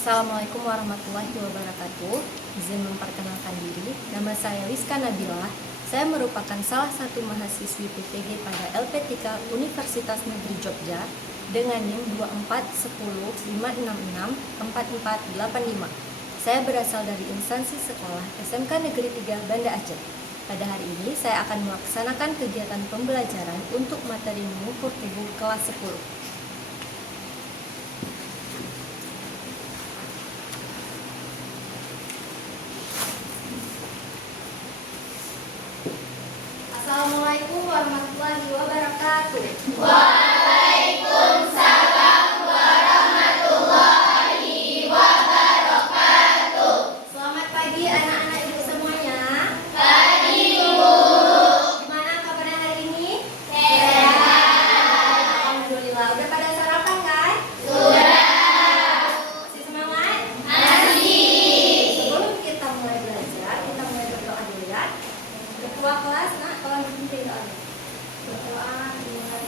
Assalamualaikum warahmatullahi wabarakatuh. Izin memperkenalkan diri, nama saya Rizka Nabila. Saya merupakan salah satu mahasiswi PTG pada LPTK Universitas Negeri Jogja dengan NIM 24105664485. Saya berasal dari instansi sekolah SMK Negeri 3 Banda Aceh. Pada hari ini saya akan melaksanakan kegiatan pembelajaran untuk materi mengukur tubuh kelas 10. Assalamualaikum warahmatullahi wabarakatuh. Waalaikumsalam warahmatullahi wabarakatuh. Selamat pagi anak-anak ibu semuanya. Pagi Bu. Gimana kabarnya hari ini? Sehat. Alhamdulillah. Udah pada sarapan kan? Sudah. Masih semangat? Masih. Sebelum kita mulai belajar, kita mulai berdoa dulu ya. Ketua kelas, nak, tolong dipimpin doanya. Berdoa dimulai.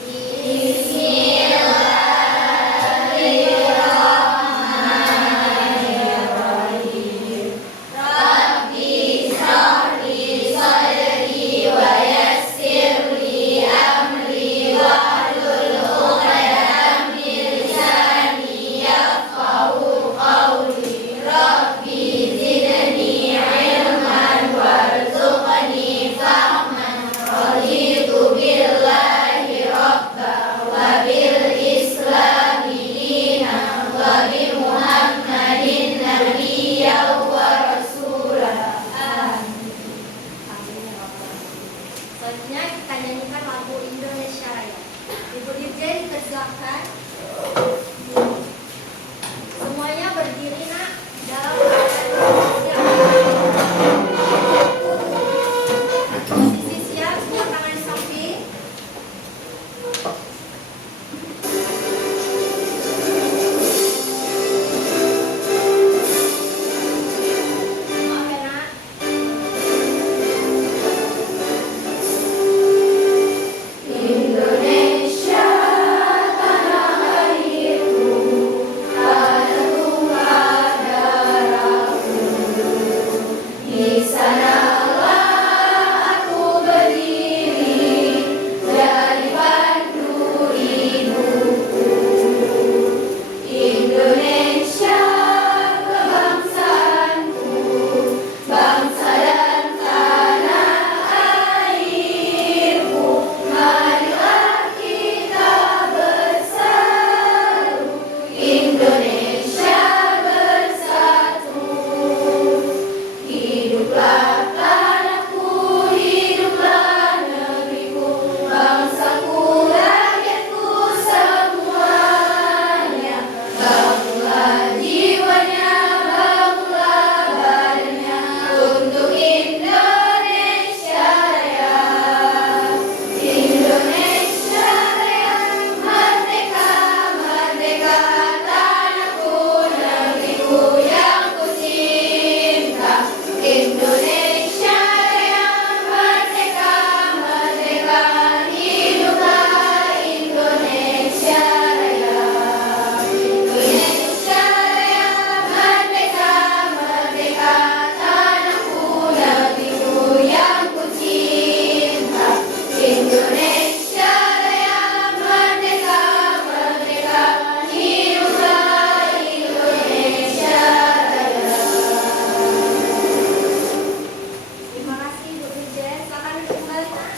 Bismillahirrahmanirrahim. Rabbi shrahli sadri wa yassirli amri wahlul 'uqdatam min lisani yafqahu qawli. Rabbi zidni ilman warzuqni fahman. Raditu billahi rabba wa bil islami dina wa bi Muhammadin nabiyya wa rasulah. Amin. Selanjutnya kita nyanyikan lagu Indonesia Raya. Ibu Dirjen dipersilakan. Semuanya berdiri nak dalam keadaan siap. Posisi siap, semua tangan di samping. Maaf ya nak. Indonesia tanah airku, tanah tumpah darahku. Di sanalah aku berdiri, jadi pandu hidupku. Indonesia kebangsaanku, bangsa dan tanah airku. Marilah kita bersatu, Indonesia bersatu. Hiduplah tanahku, hiduplah negeriku, bangsaku, rakyatku semuanya. Bangunlah jiwanya, bangunlah badannya untuk Indonesia Raya. Indonesia Raya, merdeka, merdeka, tanahku, negeriku yang ku cinta. Indonesia Raya, merdeka, merdeka, hiduplah Indonesia Raya. Indonesia Raya, merdeka, merdeka, tanahku, negeriku yang ku cinta. Indonesia Raya, merdeka, merdeka, hiduplah Indonesia Raya. Terima kasih Ibu Dirjen. Silakan duduk kembali nak.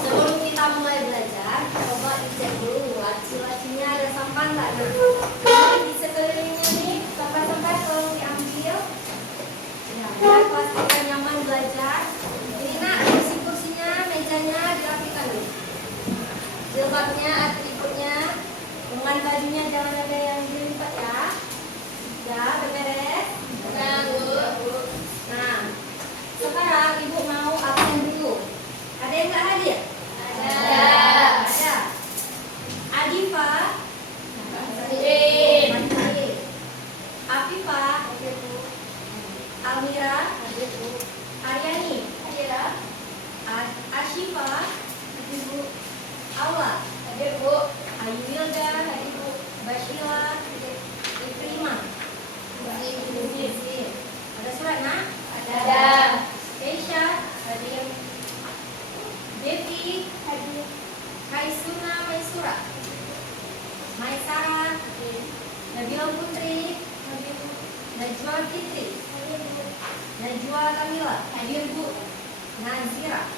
Sebelum kita mulai belajar, coba dicek dulu laci-lacinya ada sampah nggak nak? Di sekelilingnya nih, sampah-sampah tolong diambil. Ya, biar kelas kita nyaman belajar. Ini nak, kursi-kursinya, mejanya dirapikan dulu. Jilbabnya, atributnya, lengan bajunya jangan ada yang dilipat ya. Ya, beres. Nah, sekarang ibu mau absen dulu. Ada yang nggak hadir? Ada. Ada. Adifa. Hadir. Hadir. Afifa. Almira. Aryani. Ashifa. Aula. Hadir, Bu. Ayu Wilda, hadir Bu. Bashila, Ikrima, Izin. Ada surat nak? Ada. Keisha, hadir. Devi, Hadir. Kaisuna Maisura, Maisara, Nabila Putri, Najwa Fitri, Najwa Kamila, Hadir, Bu. Nazira,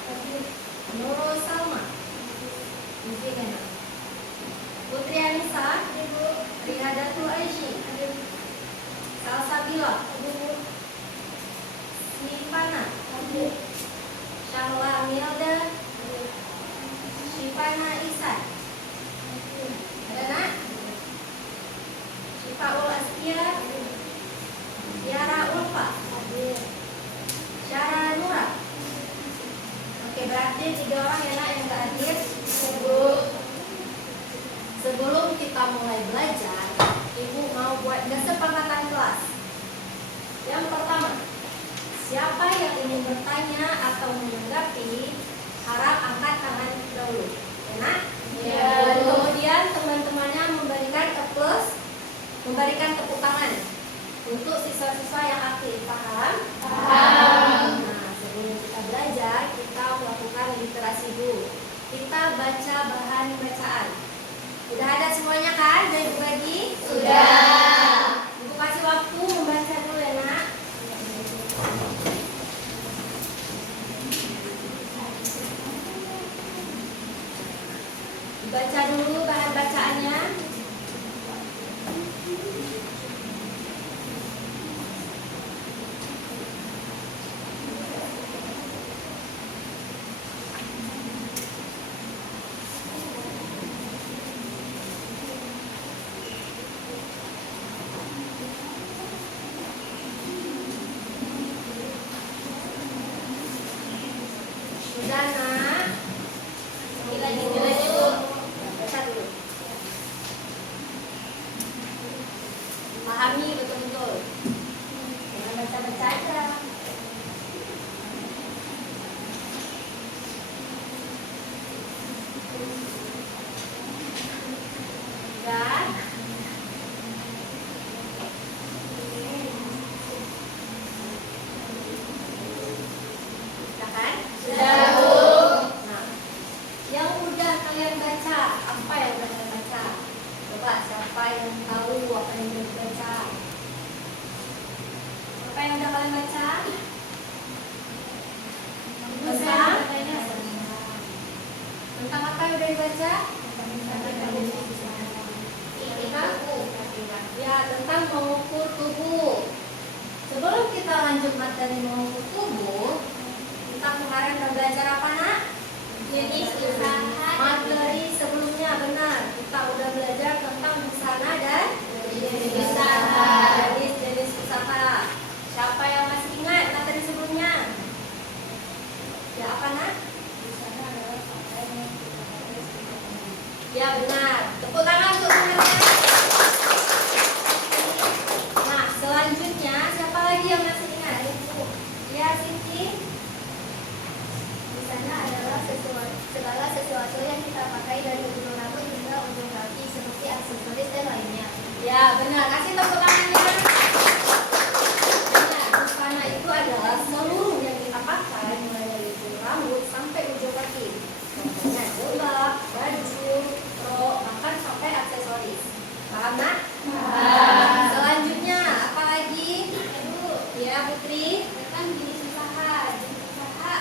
Nurul Salma, Izin ya, Nak. Putri Anissa, Rihadatul Aishi, Salsabila, Sipana, Syahla Milda, Sipana Isan. Ada nak? Syifaul Askia, Tiara Ulfa, Syara Nura. Oke, berarti 3 orang ya nak yang tak hadir. Sebelum kita mulai belajar, Ibu mau buat kesepakatan kelas. Yang pertama, siapa yang ingin bertanya atau menanggapi, harap angkat tangan dahulu. Ya nak? Ya. Kemudian teman-temannya memberikan applause, memberikan tepuk tangan untuk siswa-siswa yang aktif. Paham? Paham. Nah, sebelum kita belajar, kita melakukan literasi dulu. Kita baca bahan bacaan. Sudah ada semuanya kan? Dari berbagi? Sudah. Ibu kasih waktu membaca dulu ya nak. Baca dulu bahan bacaannya. Sudah nak. Lanjut, Bu. Baca dulu. Pahami betul-betul. Jangan baca-baca aja. Sudah. Sudah kan? Sudah, Bu. Nah, yang udah kalian baca, apa yang udah kalian baca? Coba siapa yang tahu apa yang udah dibaca? Apa yang udah kalian baca? Tentang apa yang udah dibaca? Ya, tentang mengukur tubuh. Sebelum kita lanjut materi mengukur tubuh, kita kemarin udah belajar apa nak? Jenis usaha. Materi sebelumnya benar. Kita udah belajar tentang busana dan Jenis usaha. jenis usaha. Siapa yang masih ingat materi sebelumnya? Ya apa nak? Ya benar. Tepuk tangan untuk semuanya. Nah, selanjutnya siapa lagi yang masih ingat? Ibu. Ya, Siti. Busana adalah segala sesuatu yang kita pakai dari ujung rambut hingga ujung kaki seperti aksesoris dan lainnya. Ya, benar. Kasih tepuk tangannya. Benar, busana itu adalah seluruh yang kita pakai mulai dari ujung rambut sampai ujung kaki. Contohnya jilbab, baju, rok, bahkan sampai aksesoris. Paham nak? Paham. Selanjutnya apa lagi? Ibu, Ya, Putri. tentang jenis usaha. Jenis usaha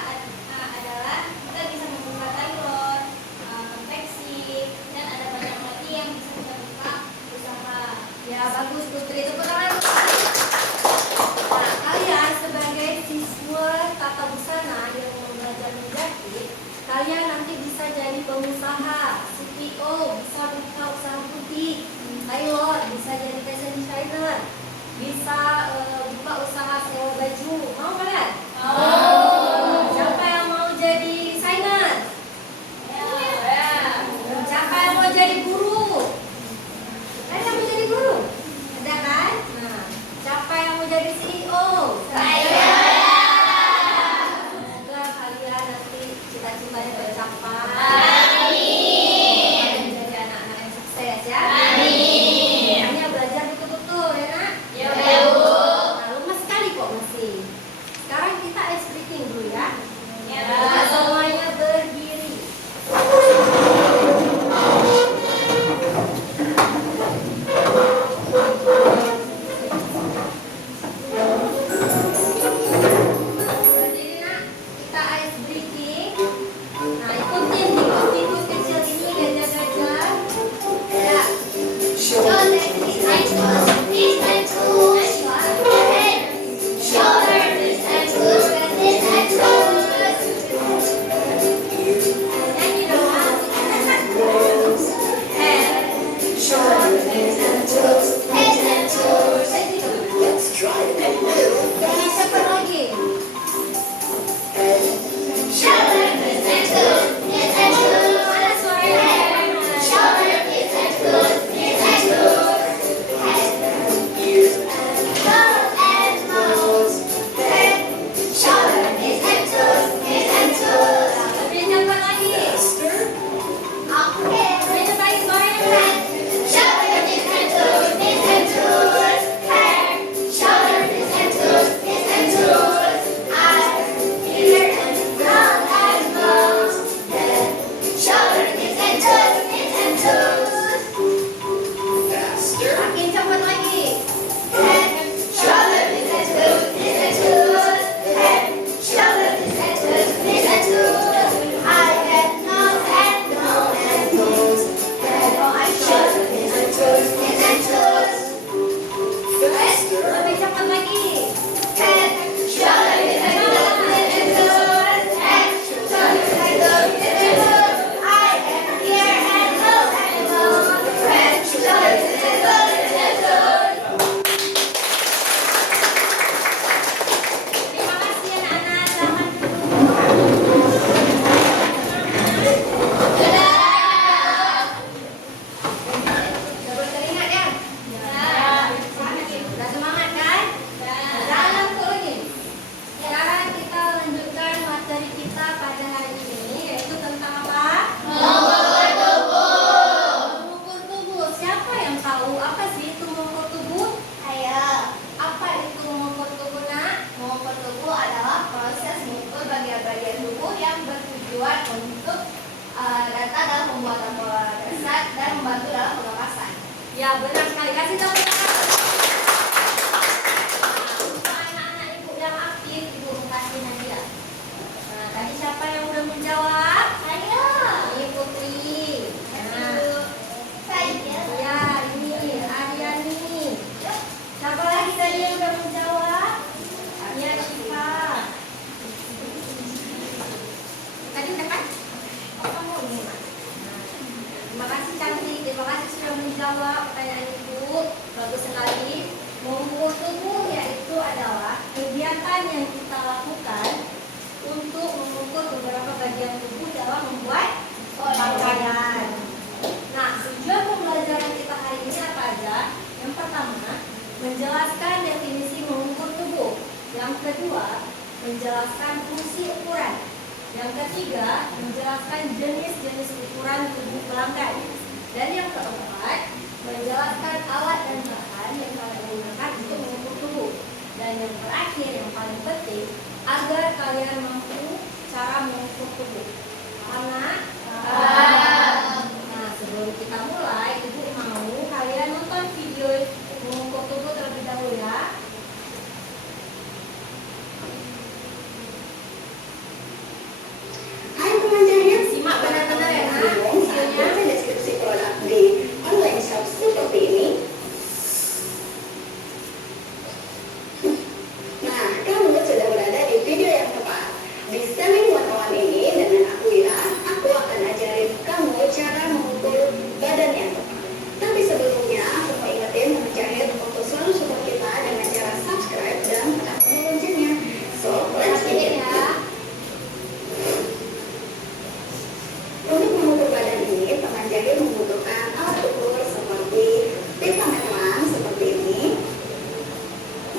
adalah kita bisa membuka tailor, konveksi, dan ada banyak lagi yang bisa kita buka usaha. Ya, bagus Putri. Tepuk tangan. Nah, kalian sebagai siswa tata busana yang mau belajar menjahit, kalian nanti bisa jadi pengusaha, CPO, bisa buka usaha butik, tailor, bisa jadi fashion designer, bisa buka usaha sewa baju. Mau kalian? Siapa yang mau jadi desainer? Siapa yang mau jadi guru? Ada yang mau jadi guru? Ada kan? Nah, siapa yang mau jadi CEO? Semoga kalian nanti cita-citanya tercapai. Kalian Ya, benar sekali. Kasih tepuk tangan. Nah, untuk anak-anak ibu yang aktif, ibu kasih hadiah. Nah, tadi siapa yang udah menjawab? Ayo. Ini Putri. Nah, Saya. ya, ini Aryani. Siapa lagi tadi yang udah menjawab? Ya, Syifa. Tadi udah kan? Oh, kamu ini, Mas. Nah, terima kasih cantik. Terima kasih sudah menjawab pertanyaan ibu. Bagus sekali. Mengukur tubuh yaitu adalah kegiatan yang kita lakukan untuk mengukur beberapa bagian tubuh dalam membuat pakaian. Nah, tujuan pembelajaran kita hari ini apa aja? Yang pertama, menjelaskan definisi mengukur tubuh. Yang kedua, menjelaskan fungsi ukuran. Yang ketiga, menjelaskan jenis-jenis ukuran tubuh pelanggan. Dan yang keempat, menjelaskan alat dan bahan yang kalian gunakan untuk mengukur tubuh. Dan yang terakhir, yang paling penting, agar kalian mampu cara mengukur tubuh. Paham, Nak? Nah, sebelum kita mulai, Ibu mau kalian nonton video mengukur tubuh terlebih dahulu ya. Hai pengajarnya, Simak benar-benar ya, Nak, bingung saat videonya. baca deskripsi produk di online shop seperti ini? Nah, kamu sudah berada di video yang tepat. Di Selling 101 ini dengan aku ya, aku akan ajarin kamu cara mengukur badan yang tepat. Tapi sebelumnya, aku mau ingetin menjahit untuk selalu support kita dengan cara subscribe dan tekan tombol loncengnya. So, let's begin. Ya. Untuk mengukur badan ini, pengajar membutuhkan alat ukur seperti pita meteran seperti ini.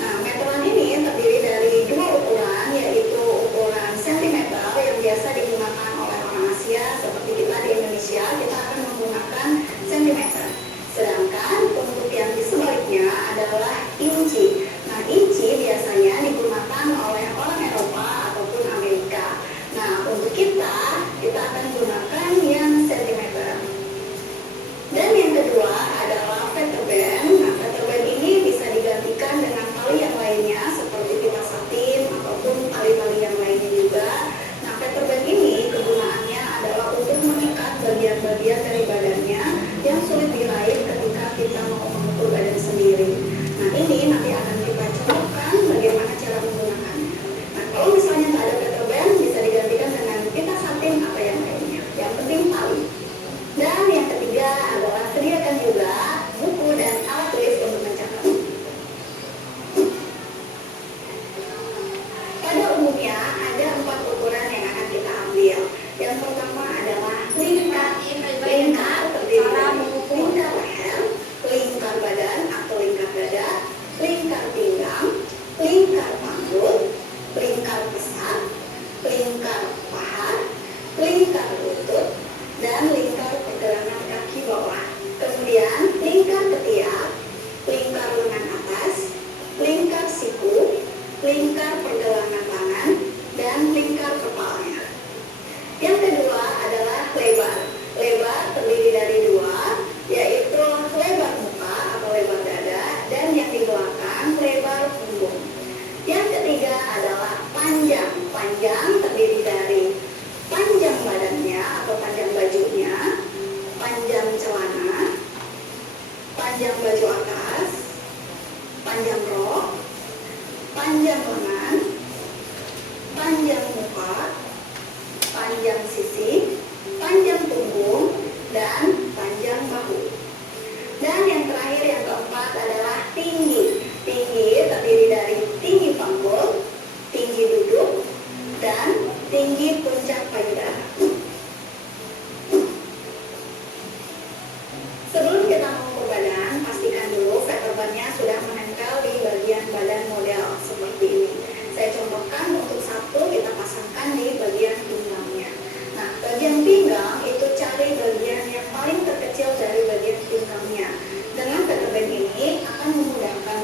Nah, meteran ini terdiri dari dua ukuran, yaitu ukuran sentimeter yang biasa digunakan oleh orang Asia seperti kita di Indonesia, kita akan menggunakan sentimeter. Sedangkan untuk yang di sebaliknya adalah inci. Nah, inci biasanya digunakan oleh orang Eropa ataupun Amerika. Nah, untuk kita akan gunakan yang sentimeter. Dan yang kedua adalah feather band. Nah, feather band ini bisa digantikan dengan tali yang lainnya seperti pita satin ataupun tali-tali yang lainnya juga. Nah, feather band ini kegunaannya adalah untuk mengikat bagian-bagian dari badannya yang sulit diraih ketika kita mau mengukur badan sendiri. Nah, ini nanti akan kita contohkan bagaimana cara menggunakannya. Nah, kalau misalnya nggak ada feather band, bisa digantikan dengan pita satin atau yang lainnya. Yang penting tali. Dan yang ketiga adalah sediakan juga buku dan alat tulis untuk mencatat. Pada umumnya ada 4 ukuran yang akan kita ambil. Yang pertama adalah lingkar. Lingkar terdiri dari lingkar leher, lingkar badan atau lingkar dada, lingkar pinggang, lingkar panggul, lingkar pesat, lingkar paha, lingkar lutut, dan lingkar pergelangan kaki bawah. Kemudian lingkar ketiak, lingkar lengan atas, lingkar siku, lingkar pergelangan tangan, dan lingkar kepalanya. Yang kedua adalah lebar. Lebar terdiri dari 2, yaitu lebar muka atau lebar dada, dan yang di belakang lebar punggung. Yang ketiga adalah panjang. Panjang terdiri dari panjang badannya atau panjang bajunya, panjang celana, panjang baju atas, panjang rok, panjang lengan, panjang muka, panjang sisi, panjang punggung, dan panjang bahu. Dan yang terakhir yang keempat adalah tinggi. Tinggi terdiri dari tinggi panggul, tinggi duduk, dan tinggi puncak payudara. Sebelum kita mengukur badan, pastikan dulu feather band-nya sudah menempel di bagian badan model seperti ini. Saya contohkan untuk satu kita pasangkan di bagian pinggangnya. Nah, bagian pinggang itu cari bagian yang paling terkecil dari bagian pinggangnya. Dengan feather band ini akan memudahkan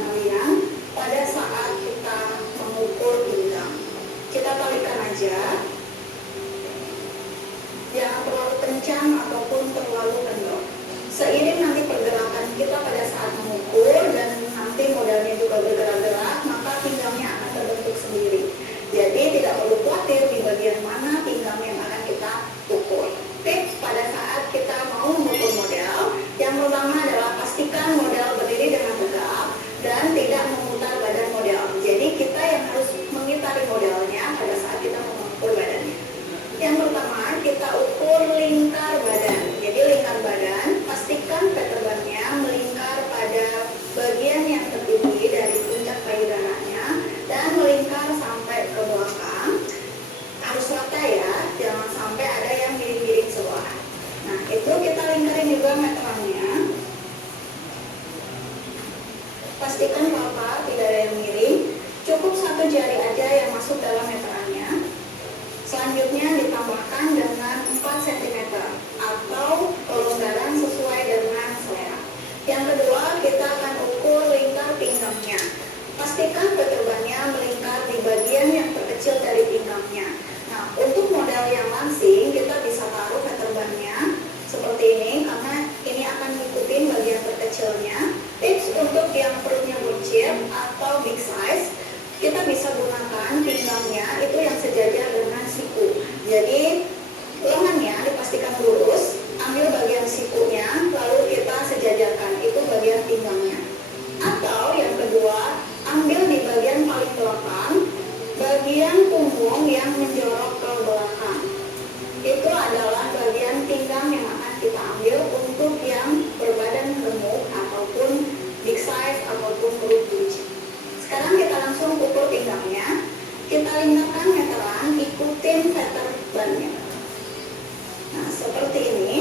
juga meterannya. Pastikan kelapa tidak ada yang miring. Cukup 1 jari aja yang masuk dalam meterannya. Selanjutnya ditambahkan dengan 4 cm atau kelonggaran sesuai dengan selera. Yang kedua, kita akan ukur lingkar pinggangnya. Pastikan keturbannya melingkar di bagian yang terkecil dari pinggangnya. Nah, untuk model yang langsing, kita bisa taruh keturbannya seperti ini karena ini akan mengikuti bagian terkecilnya. Tips untuk yang perutnya buncit atau big size, kita bisa gunakan pinggangnya itu yang sejajar dengan siku. Jadi lengannya dipastikan lurus, ambil bagian sikunya, lalu kita sejajarkan, itu bagian pinggangnya. Atau yang kedua, ambil di bagian paling belakang, bagian punggung yang menjorok ke belakang. Itu adalah bagian pinggang yang akan kita ambil untuk yang berbadan gemuk ataupun big size ataupun perut buncit. Sekarang kita langsung ukur pinggangnya. Kita lingkarkan meteran, ikutin pattern bannya. Nah, seperti ini.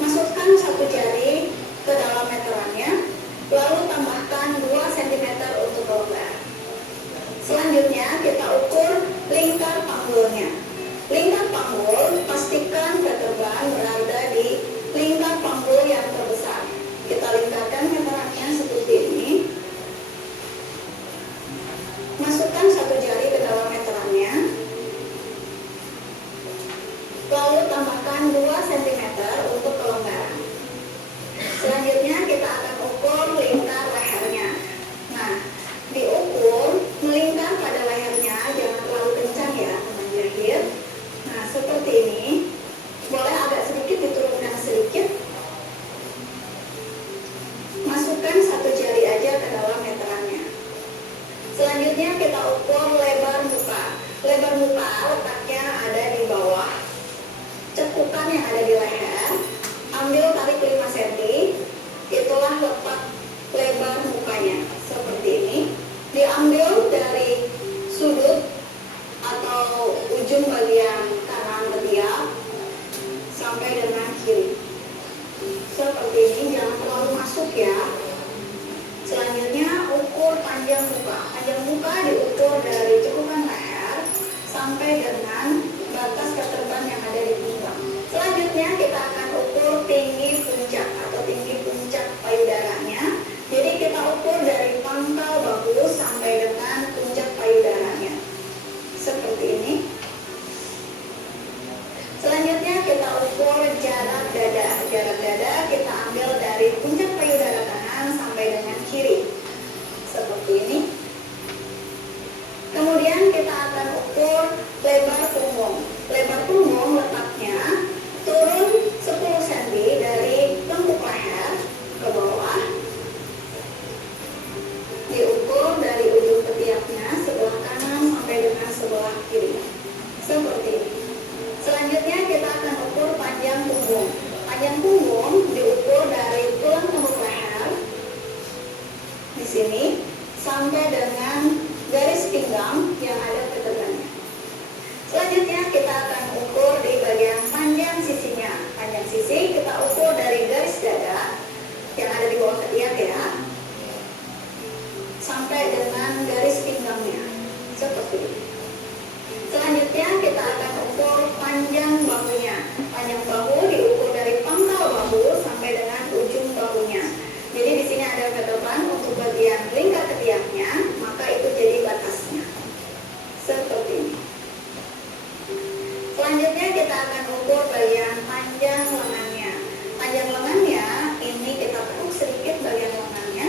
Masukkan 1 jari ke dalam meterannya, lalu tambahkan 2 cm untuk kelonggaran. Selanjutnya kita ukur lingkar panggulnya. Lingkar panggul, pastikan keturban berada di lingkar panggul yang terbesar. Kita lingkarkan meterannya seperti ini. Masukkan 1 jari ke dalam meterannya, lalu tambahkan 2 cm untuk kelonggaran. Selanjutnya kita akan ukur lingkar lehernya. Nah, diukur melingkar pada lehernya, jangan terlalu kencang ya teman jahit. Nah, seperti ini. Boleh agak sedikit diturunkan sedikit. Masukkan 1 jari aja ke dalam meterannya. Selanjutnya kita ukur lebar muka. Lebar muka letaknya ada di bawah cekukan yang ada di leher. Ambil tarik 5 cm. Itulah letak lebar mukanya. Seperti ini. Diambil dari sudut atau ujung bagian kanan ketiak sampai dengan kiri. Seperti ini, jangan terlalu masuk ya. Selanjutnya ukur panjang muka. Panjang muka diukur dari cekukan leher sampai dengan batas keterban yang ada di pinggang. Selanjutnya kita akan ukur tinggi puncak atau tinggi puncak payudaranya. Jadi kita ukur dari pangkal bahu sampai dengan puncak payudaranya. Seperti ini. Selanjutnya kita ukur jarak dada. Jarak dada kita ambil dari puncak payudara kanan sampai dengan kiri. Seperti ini. Kemudian kita akan ukur lebar punggung. Lebar punggung letaknya turun 10 cm dari tengkuk leher ke bawah. Diukur dari ujung ketiaknya sebelah kanan sampai dengan sebelah kiri. Seperti ini. Selanjutnya kita akan ukur panjang punggung. Panjang punggung diukur dari tulang tengkuk leher di sini sampai dengan garis pinggang yang ada ketegangannya. Selanjutnya kita akan ukur di bagian panjang sisinya. Panjang sisi kita ukur dari garis dada yang ada di bawah ketiak ya, sampai dengan garis pinggangnya. Seperti ini. Selanjutnya kita akan ukur panjang bahunya. Panjang bahu diukur dari pangkal bahu sampai dengan ujung bahunya. Jadi di sini ada ketebalan untuk bagian lingkar ketiaknya, maka itu jadi batasnya. Seperti ini. Selanjutnya kita akan ukur bagian panjang lengannya. Panjang lengannya ini kita tekuk sedikit bagian lengannya.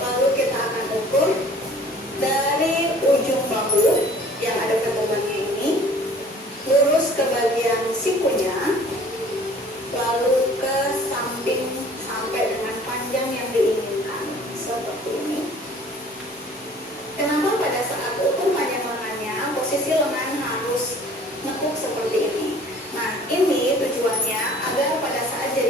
Lalu kita akan ukur dari ujung bahu yang ada ketebalannya ini lurus ke bagian sikunya, lalu ke samping sampai dengan panjang yang diinginkan. Seperti ini. Kenapa pada saat ukur panjang lengannya posisi lengan harus nekuk seperti ini? Nah, ini tujuannya agar pada saat jadi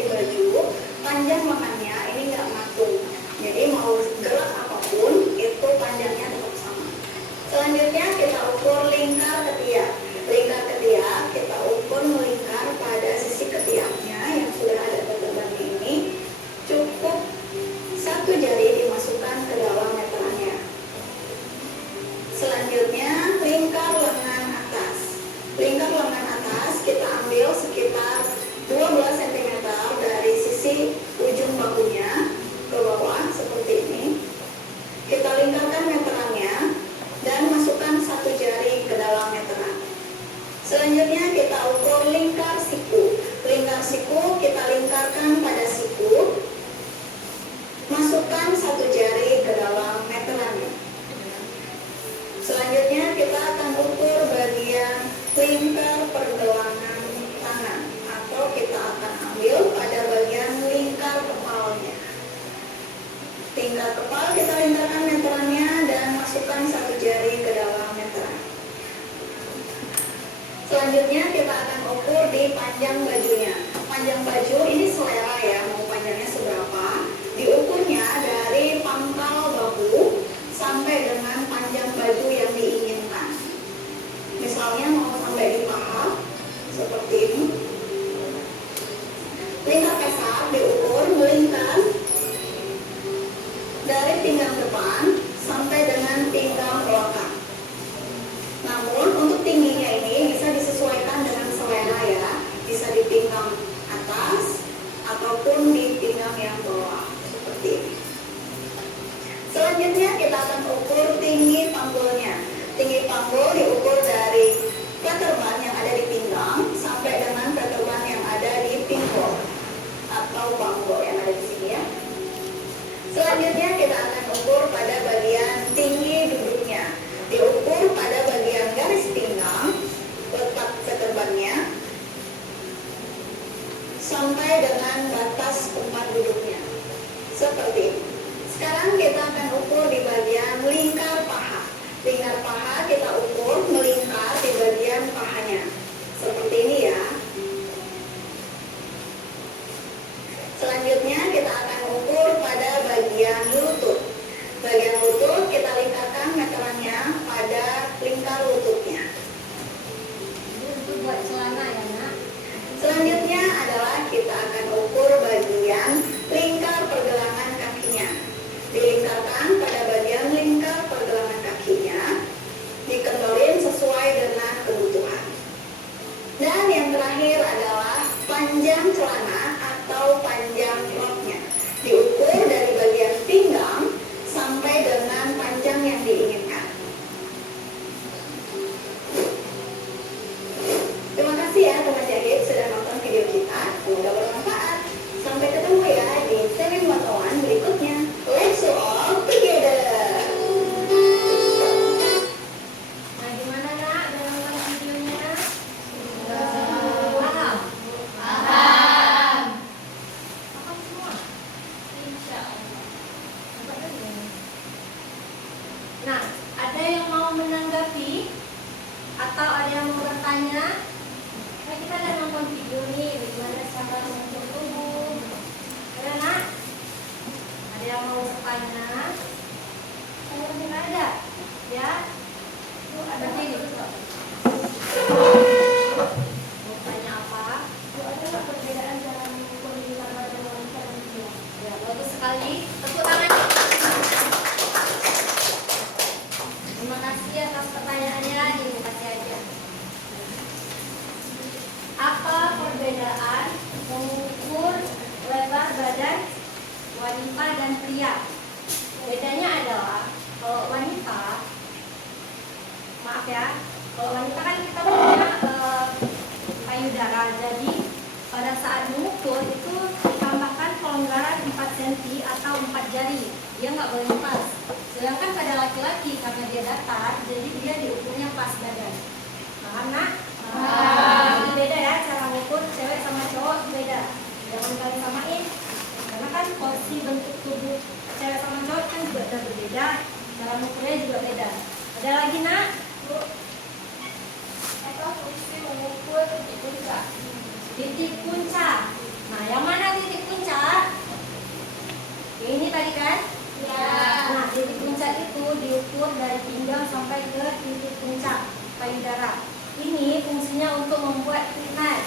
sampai dengan panjang baju yang diinginkan. Misalnya mau sampai di paha seperti ini. Lingkar kasar diukur melingkar dari pinggang depan sampai dengan pinggang belakang. Namun untuk tingginya ini bisa disesuaikan dengan selera ya, bisa di pinggang atas ataupun di pinggang yang bawah seperti ini. Selanjutnya kita akan ukur tinggi panggulnya. Tinggi panggul diukur dari keterban yang ada di pinggang sampai dengan keterban yang ada di pinggul atau panggul yang ada di sini ya. Selanjutnya kita akan ukur pada bagian tinggi duduknya. Diukur pada bagian garis pinggang, letak keterbannya sampai dengan batas tempat duduknya. Seperti ini. Sekarang kita akan ukur di bagian lingkar paha. Lingkar paha kita ukur melingkar di bagian pahanya. Seperti ini ya. Selanjutnya kita akan ukur pada bagian lutut. Bagian lutut kita lingkarkan meterannya pada lingkar lututnya. Ini untuk buat celana ya nak. Selanjutnya adalah kita akan ukur bagian lingkar pergelangan kakinya. Dilingkarkan pada bagian lingkar pergelangan kakinya, dikendolin sesuai dengan kebutuhan. Dan yang terakhir adalah panjang celana atau panjang roknya. Diukur dari bagian pinggang sampai dengan panjang yang diinginkan. Terima kasih ya teman jahit sudah nonton video kita. Semoga bermanfaat. Sampai ketemu ya di seminar wartawan berikutnya. Let's all together. Nah gimana nak? Udah nonton videonya? Paham? Paham. Paham semua? Insya Allah. Nah, ada yang mau menanggapi atau ada yang mau bertanya? Kan kita udah nonton video nih, bagaimana cara membentuk tubuh. Ada nak? Ada yang mau bertanya? Saya mungkin ada, ya? Tuh ada sini. Mau tanya apa? Ada nggak perbedaan cara mengukur lingkar badan wanita dan pria? Ya, bagus sekali. Tepuk tangan. Terima kasih atas pertanyaannya. Ini kasih aja. Apa perbedaan mengukur lebar badan wanita dan pria? Bedanya adalah kalau wanita, maaf ya, kalau wanita kan kita punya payudara, jadi pada saat mengukur itu ditambahkan pelonggaran 4 cm atau 4 jari, dia nggak boleh lepas. Sedangkan pada laki-laki karena dia datar, jadi dia diukurnya pas badan. Paham nak? Jadi beda ya cara mengukur cewek sama cowok beda. Jangan kalian samain, karena kan porsi bentuk tubuh cewek sama cowok kan juga udah berbeda, cara mengukurnya juga beda. Ada lagi nak? Apa fungsi mengukur titik puncak? Titik puncak. Nah, yang mana titik puncak? Yang ini tadi kan? Ya. Nah, titik puncak itu diukur dari pinggang sampai ke titik puncak payudara. Ini fungsinya untuk membuat knot.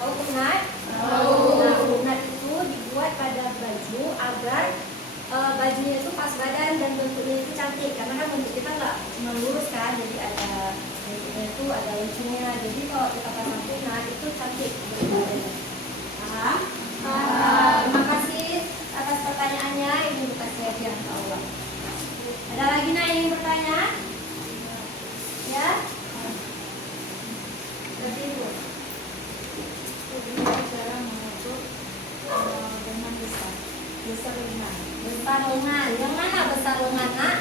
Tahu knot? Tahu. Nah, knot itu dibuat pada baju agar bajunya itu pas badan dan bentuknya itu cantik. Karena kan bentuk kita nggak cuma lurus kan, jadi ada bentuknya itu ada lucunya. Jadi kalau kita pasang knot itu cantik bentuk badannya. Paham? Terima kasih atas pertanyaannya. Ini dikasih hadiah Allah. Ada lagi nak yang ingin bertanya? Ya? Berarti itu. Bagaimana cara mengukur dengan besar lengan? Besar lengan. Yang mana besar lengan nak?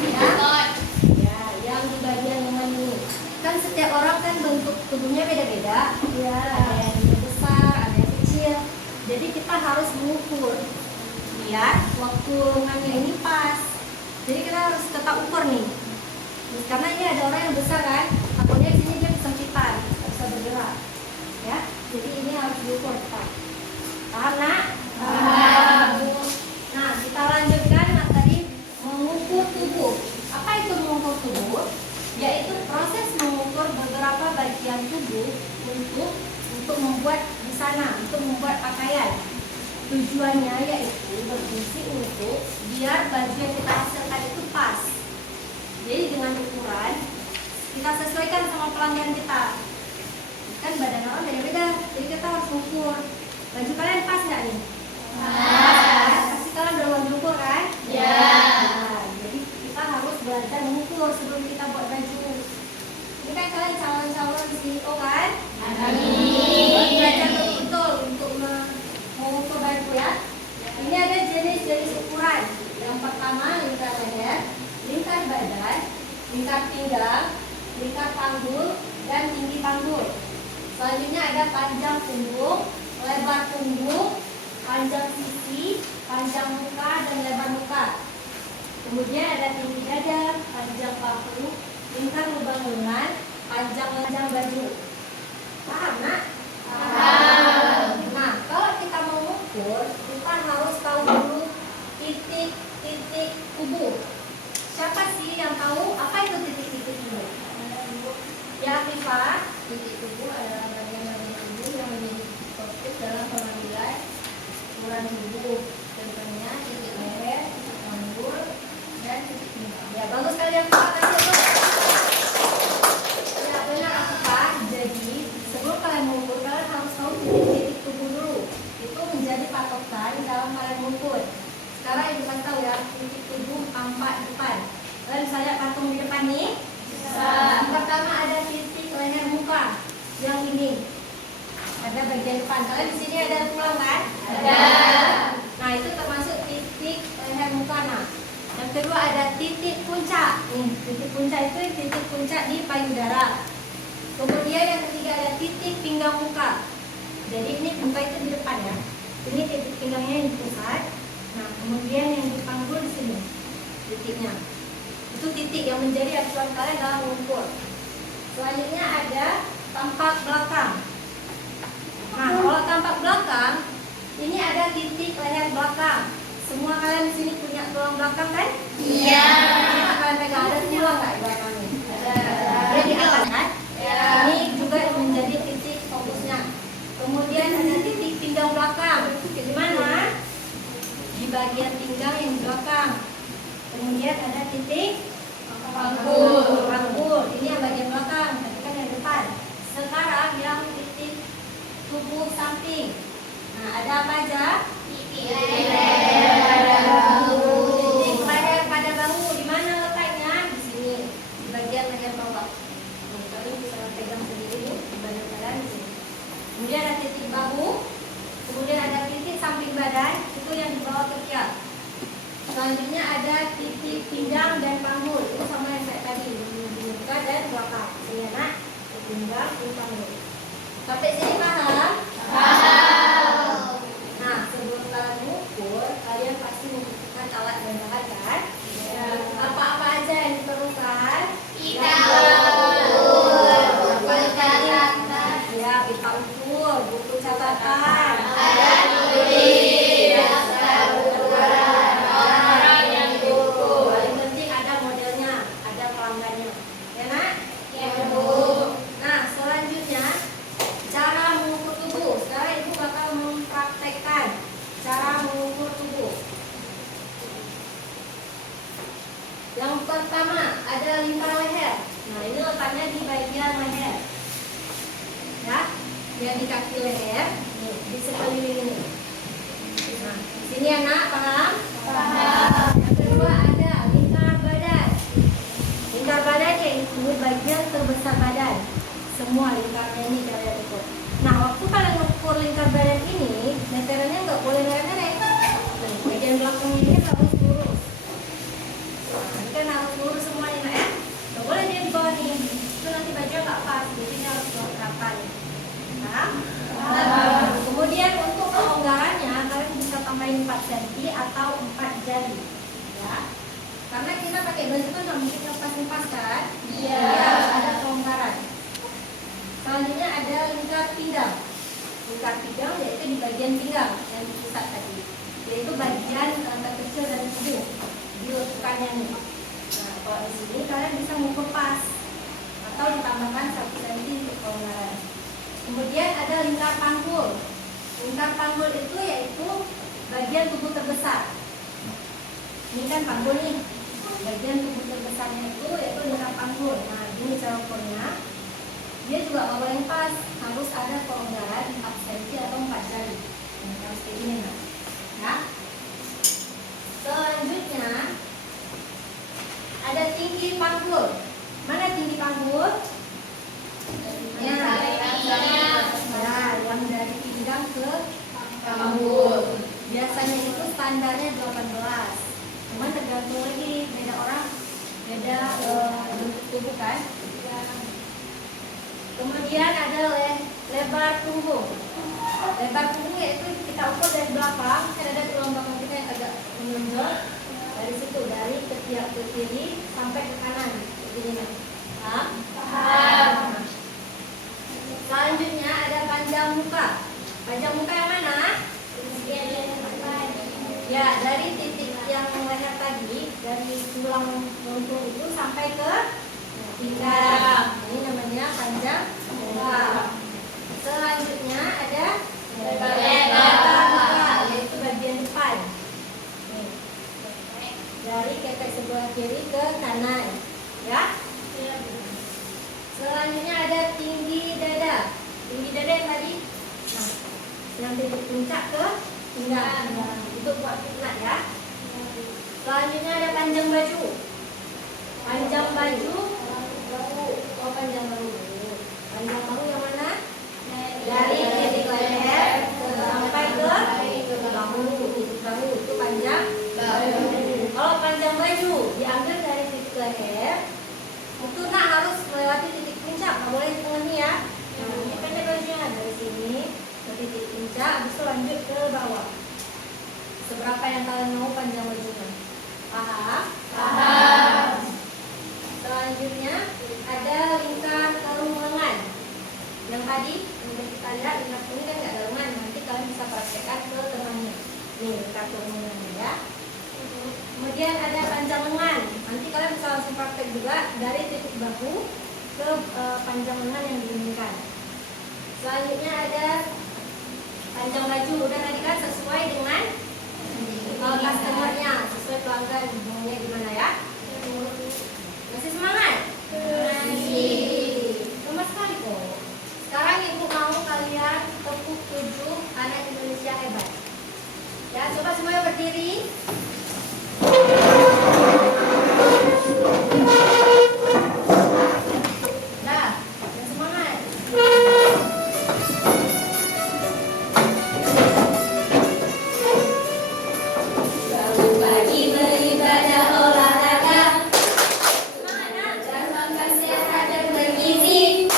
Ya? Ya, yang di bagian lengan ini. Kan setiap orang kan bentuk tubuhnya beda-beda. Ya. Ada yang besar, ada yang kecil. Jadi kita harus mengukur biar waktu lengannya ini pas. Jadi kita harus tetap ukur nih. Terus, karena ini ada orang yang besar kan, takutnya di sini dia kesempitan, nggak bisa bergerak. Ya, jadi ini harus diukur tetap. Paham nak? Paham. Nah, kita lanjutkan tadi mengukur tubuh. pakaian. Tujuannya yaitu berfungsi untuk biar baju yang kita hasilkan itu pas. Jadi dengan ukuran kita sesuaikan sama pelanggan kita. Kan badan orang beda-beda, jadi kita harus ukur. Baju kalian pas nggak nih? Pas kan? Pasti kalian udah mengukur kan? Ya. Nah, jadi kita harus belajar mengukur sebelum kita buat baju. Ini kan kalian calon-calon CEO kan? Amin. Belajar betul-betul untuk mengukur baju ya. Ini ada jenis-jenis ukuran. Yang pertama lingkar leher, lingkar badan, lingkar pinggang, lingkar panggul, dan tinggi panggul. Selanjutnya ada panjang punggung, lebar punggung, panjang sisi, panjang muka, dan lebar muka. Kemudian ada tinggi dada, panjang bahu, lingkar lubang lengan, panjang baju. Paham nak? Paham. Nah, kalau kita mau mengukur, kita harus tahu dulu titik-titik tubuh. Siapa sih yang tahu apa itu titik-titik tubuh? Ya, Afifah, titik tubuh adalah bagian-bagian tubuh yang menjadi fokus dalam pengambilan ukuran tubuh. Contohnya titik leher, titik panggul, dan titik pinggang. Ya, bagus kalian Pak. Ya, benar Afifah. Jadi, sebelum kalian mengukur, kalian harus tahu titik-titik tubuh dulu. Itu menjadi patokan dalam kalian mengukur. Sekarang ibu kasih tahu ya, titik tubuh tampak depan. Kalian bisa lihat patung di depan nih. Yang pertama ada titik leher muka, yang ini. Ada bagian depan. Kalian di sini ada tulang kan? Ada. Nah, itu termasuk titik leher muka. Nah, yang kedua ada titik puncak. Nih, titik puncak itu titik puncak di payudara. Kemudian yang ketiga ada titik pinggang muka. Jadi ini muka itu di depan ya. Ini titik pinggangnya yang di pusat. Nah, kemudian yang di panggul di sini titiknya. Itu titik yang menjadi acuan kalian dalam mengukur. Selanjutnya ada tampak belakang. Nah, kalau tampak belakang, ini ada titik leher belakang. Semua kalian di sini punya tulang belakang kan? Iya. Nah, kalian pegang ada tulang nggak di belakangnya? Ada. Ada di atas kan? Ya. Ini juga yang menjadi titik fokusnya. Kemudian ada titik pinggang belakang. Di mana? Di bagian pinggang yang di belakang. Kemudian ada titik Panggul. panggul. Ini yang bagian belakang, tadi kan yang depan. Sekarang yang titik tubuh samping. Nah, ada apa aja? Titik leher pada bahu. Titik leher pada bahu. Di mana letaknya? Di sini, di bagian leher bawah. Nih, kalian bisa pegang sendiri nih, di badan kalian di sini. Kemudian ada titik bahu. Kemudian ada titik samping badan, itu yang di bawah ketiak. Selanjutnya ada titik pinggang dan panggul. Itu sama yang kayak tadi, di muka dan belakang. Ini anak, pinggang, panggul. Sampai sini paham? Paham. Nah, sebelum kalian mengukur, kalian pasti membutuhkan alat dan bahan kan? Ya. Apa-apa aja yang diperlukan? Pita ukur, buku catatan, Ya, pita ukur, buku catatan. alat tulis, daftar ukuran orang yang diukur. Paling penting ada modelnya, ada pelanggannya. Ya, nak? Ya, Bu. Nah, selanjutnya cara mengukur tubuh. Sekarang ibu bakal mempraktekkan cara mengukur tubuh. Yang pertama ada lingkar leher. Nah, ini letaknya di bagian leher. Ya, yang di kaki leher, nih, di sekeliling ini. Nah, di sini anak paham? Paham. Yang kedua ada lingkar badan. Lingkar badan yaitu bagian terbesar badan. Semua lingkarnya ini kalian ukur. Nah, waktu kalian ukur lingkar badan ini, meterannya nggak boleh neret-neret. Nah, bagian belakangnya ini harus lurus. Nah, ini kan harus lurus semuanya, nak ya. Nggak boleh dia di bawah nih. Itu nanti baju nggak pas. Jadi dia harus kelengkapan. Nah, kemudian untuk kelonggarannya kalian bisa tambahin 4 cm atau 4 jari. Ya. Karena kita pakai baju kan nggak mungkin lepas-lepas kan? Iya. Jadi harus ada kelonggaran. Selanjutnya ada lingkar pinggang. Lingkar pinggang yaitu di bagian pinggang yang di pusat tadi. Yaitu bagian terkecil dari tubuh. Diletakkannya nih. Nah, kalau di sini kalian bisa mengukur pas atau ditambahkan 1 cm untuk kelonggaran. Kemudian ada lingkar panggul. Lingkar panggul itu yaitu bagian tubuh terbesar. Ini kan panggul nih. Bagian tubuh terbesarnya itu yaitu lingkar panggul. Nah, ini cara ukurnya. Dia juga nggak boleh pas, harus ada kelonggaran 4 cm atau 4 jari. Nah, harus kayak gini nah. Ya. Selanjutnya ada tinggi panggul. Mana tinggi panggul? Ya, yang dari pinggang ke panggul. Biasanya itu standarnya 18. Cuman tergantung lagi beda orang, beda bentuk tubuh kan. Kemudian ada lebar punggung. Lebar punggung yaitu kita ukur dari belakang, kan ada tulang belakang kita yang agak menonjol. Dari situ, dari ketiak ke kiri sampai ke kanan. Begini nih. Paham? Selanjutnya ada panjang muka. Panjang muka yang mana? Ya, dari titik yang leher tadi, dari tulang melengkung itu sampai ke pinggang. Ini namanya panjang muka. Selanjutnya ada lebar muka, yaitu bagian depan. Nih. Dari kepek sebelah kiri ke kanan, ya. Selanjutnya ada tinggi dada. Tinggi dada yang tadi, nah, yang titik puncak ke pinggang. Itu buat fitnah ya. Selanjutnya ada panjang baju. Panjang baju. Oh, panjang bahu. Panjang bahu yang mana? Dari titik leher sampai ke bahu. Titik bahu itu panjang bahu. Kalau panjang baju diambil dari titik leher, itu nak harus melewati titik puncak, nggak boleh di tengahnya ya. Nah, ini pendek bajunya dari sini ke titik puncak, habis itu lanjut ke bawah. Seberapa yang kalian mau panjang bajunya? Paham? Paham. Selanjutnya ada lingkar telung lengan. Yang tadi udah kita lihat lingkar ini kan nggak ada lengan. Nanti kalian bisa praktekkan ke temannya. Nih lingkar telung lengan ya. Kemudian ada panjang lengan. Nanti kalian bisa langsung praktek juga dari titik bahu ke panjang lengan yang diinginkan. Selanjutnya ada panjang baju. Udah tadi kan sesuai dengan customernya, sesuai pelanggan maunya gimana ya. Masih semangat? Masih. Lemas sekali kok. Sekarang ibu mau kalian tepuk 7 anak Indonesia hebat. Ya, coba semuanya berdiri. Dah, dan semangat. Pagi beribadah olahraga, dan makan sehat dan bergizi.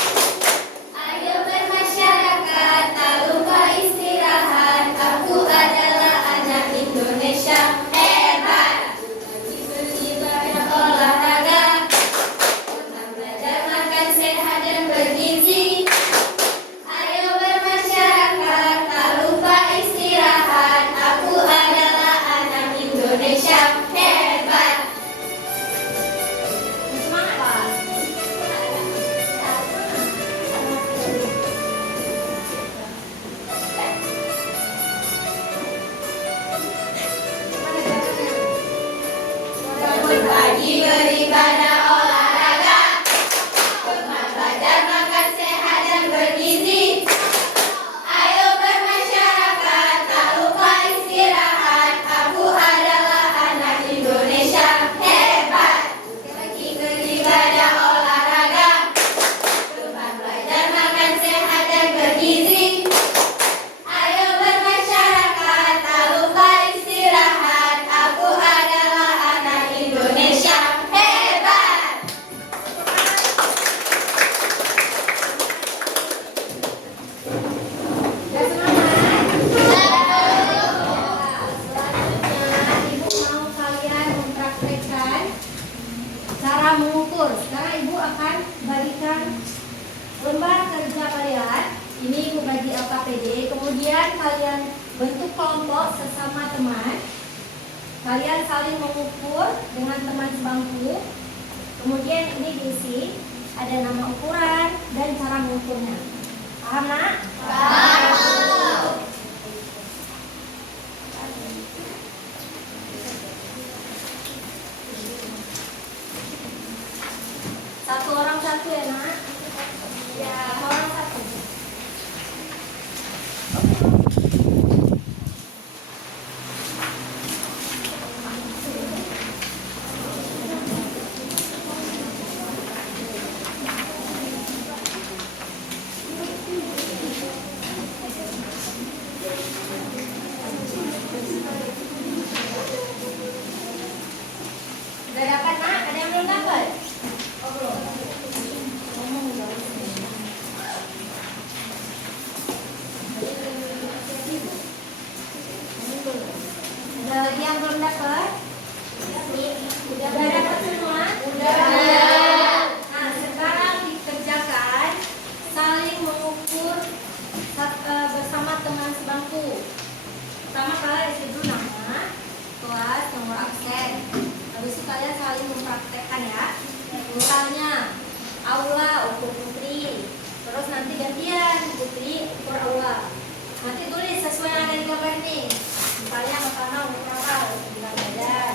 Ayo bermasyarakat, tak lupa istirahat. Aku adalah anak Indonesia hebat. Pagi beribadah olahraga, belajar makan sehat dan bergizi. Ayo bermasyarakat, tak lupa istirahat. Aku adalah anak Indonesia hebat. Semangat lah. Pagi beribadah olahraga, belajar makan sehat dan bergizi. Ayo bermasyarakat, tak lupa istirahat. Aku adalah anak Indonesia hebat. Pagi beribadah olahraga, belajar makan sehat dan bergizi. Ayo bermasyarakat, tak lupa istirahat. Aku adalah anak Indonesia hebat. Ya, semangat. Selanjutnya ibu mau kalian mempraktekkan cara mengukur. Sekarang ibu akan bagikan lembar kerja kalian. Ini ibu bagi LKPD. Kemudian kalian bentuk kelompok sesama teman. Kalian saling mengukur dengan teman sebangku. Kemudian ini diisi, ada nama ukuran dan cara mengukurnya. Paham nak? Paham. Satu orang satu ya nak. Ya. Satu orang satu. Udah dapat nak? Ada yang belum dapat? Oh belum. Ada lagi yang belum dapat? Udah dapat semua? Udah. Nah, sekarang dikerjakan saling mengukur bersama teman sebangku. Pertama kalian isi dulu nama, kelas, nomor absen. Habis itu kalian saling mempraktekkan ya. Misalnya aula ukur putri, terus nanti gantian putri ukur aula. Nanti tulis sesuai yang ada di gambar ini. Misalnya pertama ukur apa? Berat badan.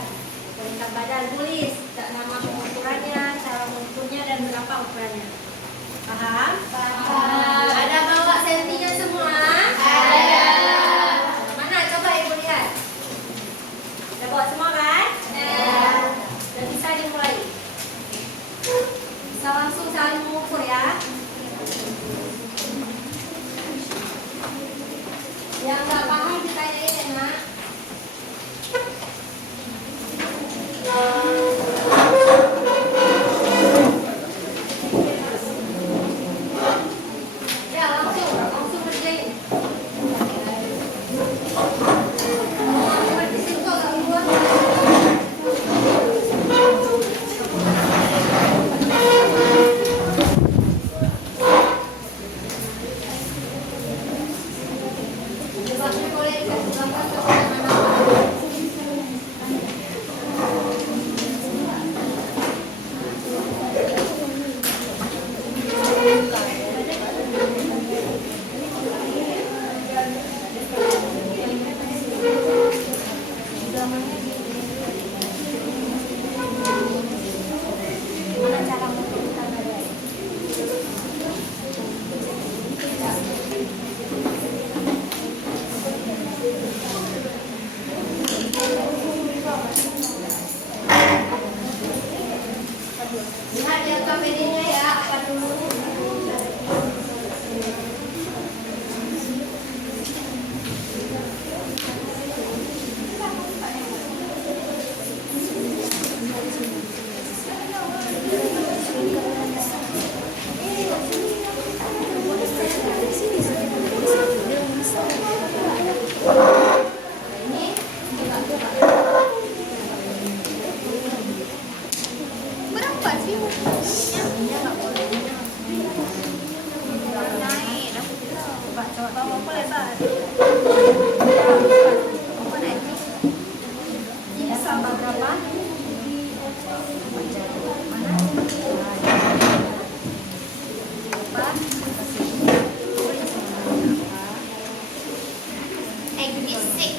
Berat badan tulis nama pengukurannya, cara mengukurnya dan berapa ukurannya. Paham? Paham. Ada bawa sentinya semua? Ada. Mana? Coba ibu lihat. Udah bawa semua kan? Dan bisa dimulai. Bisa langsung saling mengukur ya. Yang nggak paham ditanyain ya nak. Ya langsung kerjain. Di situ agak luar. Boleh dikasih gambar kepada Gimana cara mengukur badan? Lihat di KPD-nya ya, apa dulu? Ini Berapa sih? ini nggak boleh. Naik. Coba aku lebar. Ini tambah berapa? Mana? Berapa? Bisik.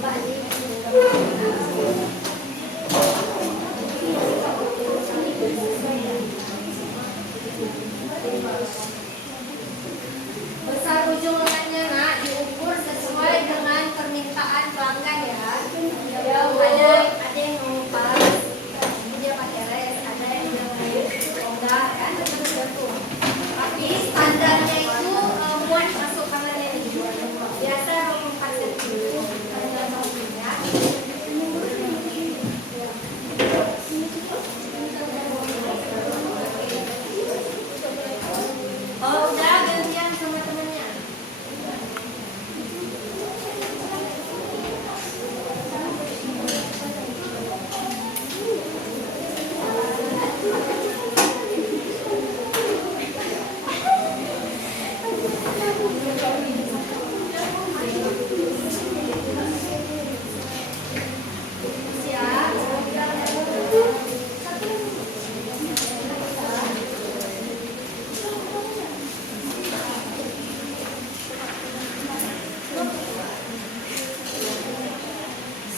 coba di besar ujung lengannya nak diukur sesuai dengan permintaan pelanggan ya. Ada yang mau pas, dia pakai res, ada yang enggak kan tergantung. Tapi standarnya itu muat masuk kamar ini. Biasa 4 cm tinggal ya. Oh udah gantian sama temennya.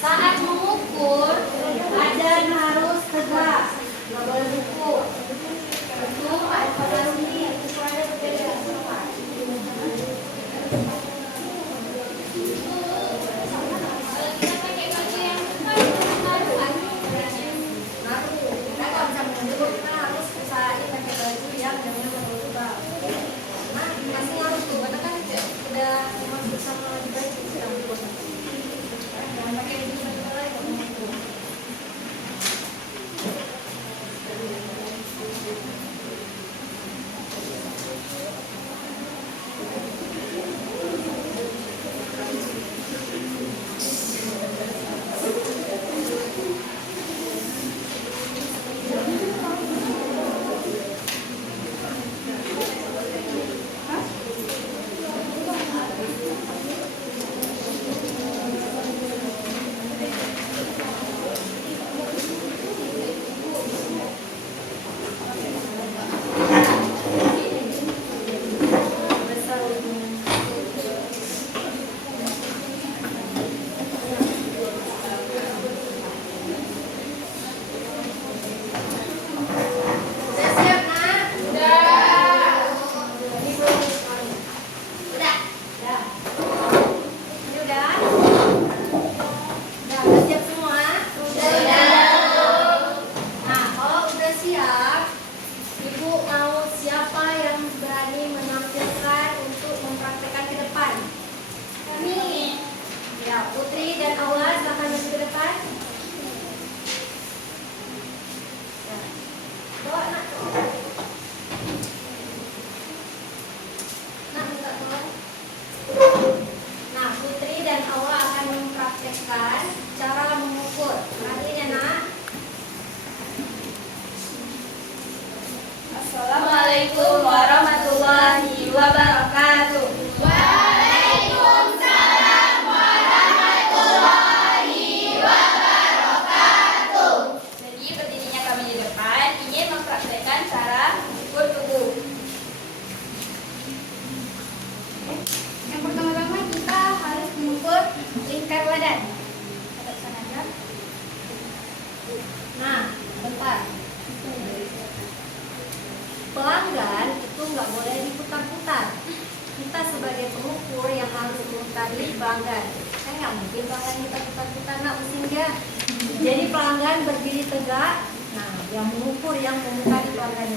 Saat mengukur, badan harus tegak, nggak boleh bungkuk. Itu evaluasi ukurannya berbeda. Kalau kita pakai baju yang ngaruh kan? Ngaruh. Kita kalau bisa mengukur, kita harus usahain pakai baju yang dengan tebal. Nah, masih ngaruh tuh, karena kan udah masuk sama di baju sudah mengukur. Jangan pakai baju tebal lagi kalau mengukur. Udah siap nak? Ini belum. Udah. Udah. Ini udah? Udah siap semua? Nah, kalau udah siap, Ibu mau siapa yang berani menampilkan untuk mempraktekkan ke depan? Kami. Ya, Putri dan Aula silakan maju ke depan. Nah, bawa nak. Nak minta tolong. Nah, Putri dan Aula akan mempraktekkan cara mengukur. Perhatiin ya nak. Assalamualaikum warahmatullahi wabarakatuh. Waalaikumsalam warahmatullahi wabarakatuh. Jadi berdirinya kami di depan ingin mempraktekkan cara mengukur tubuh. Yang pertama-tama kita harus mengukur lingkar badan. Ada sana. Nah, bentar. Pelanggan itu nggak boleh diputar-putar. Kita sebagai pengukur yang harus memutari pelanggan. Kan nggak mungkin pelanggan kita putar-putar, nak pusing dia. Jadi pelanggan berdiri tegak. Nah, yang mengukur yang memutari pelanggannya.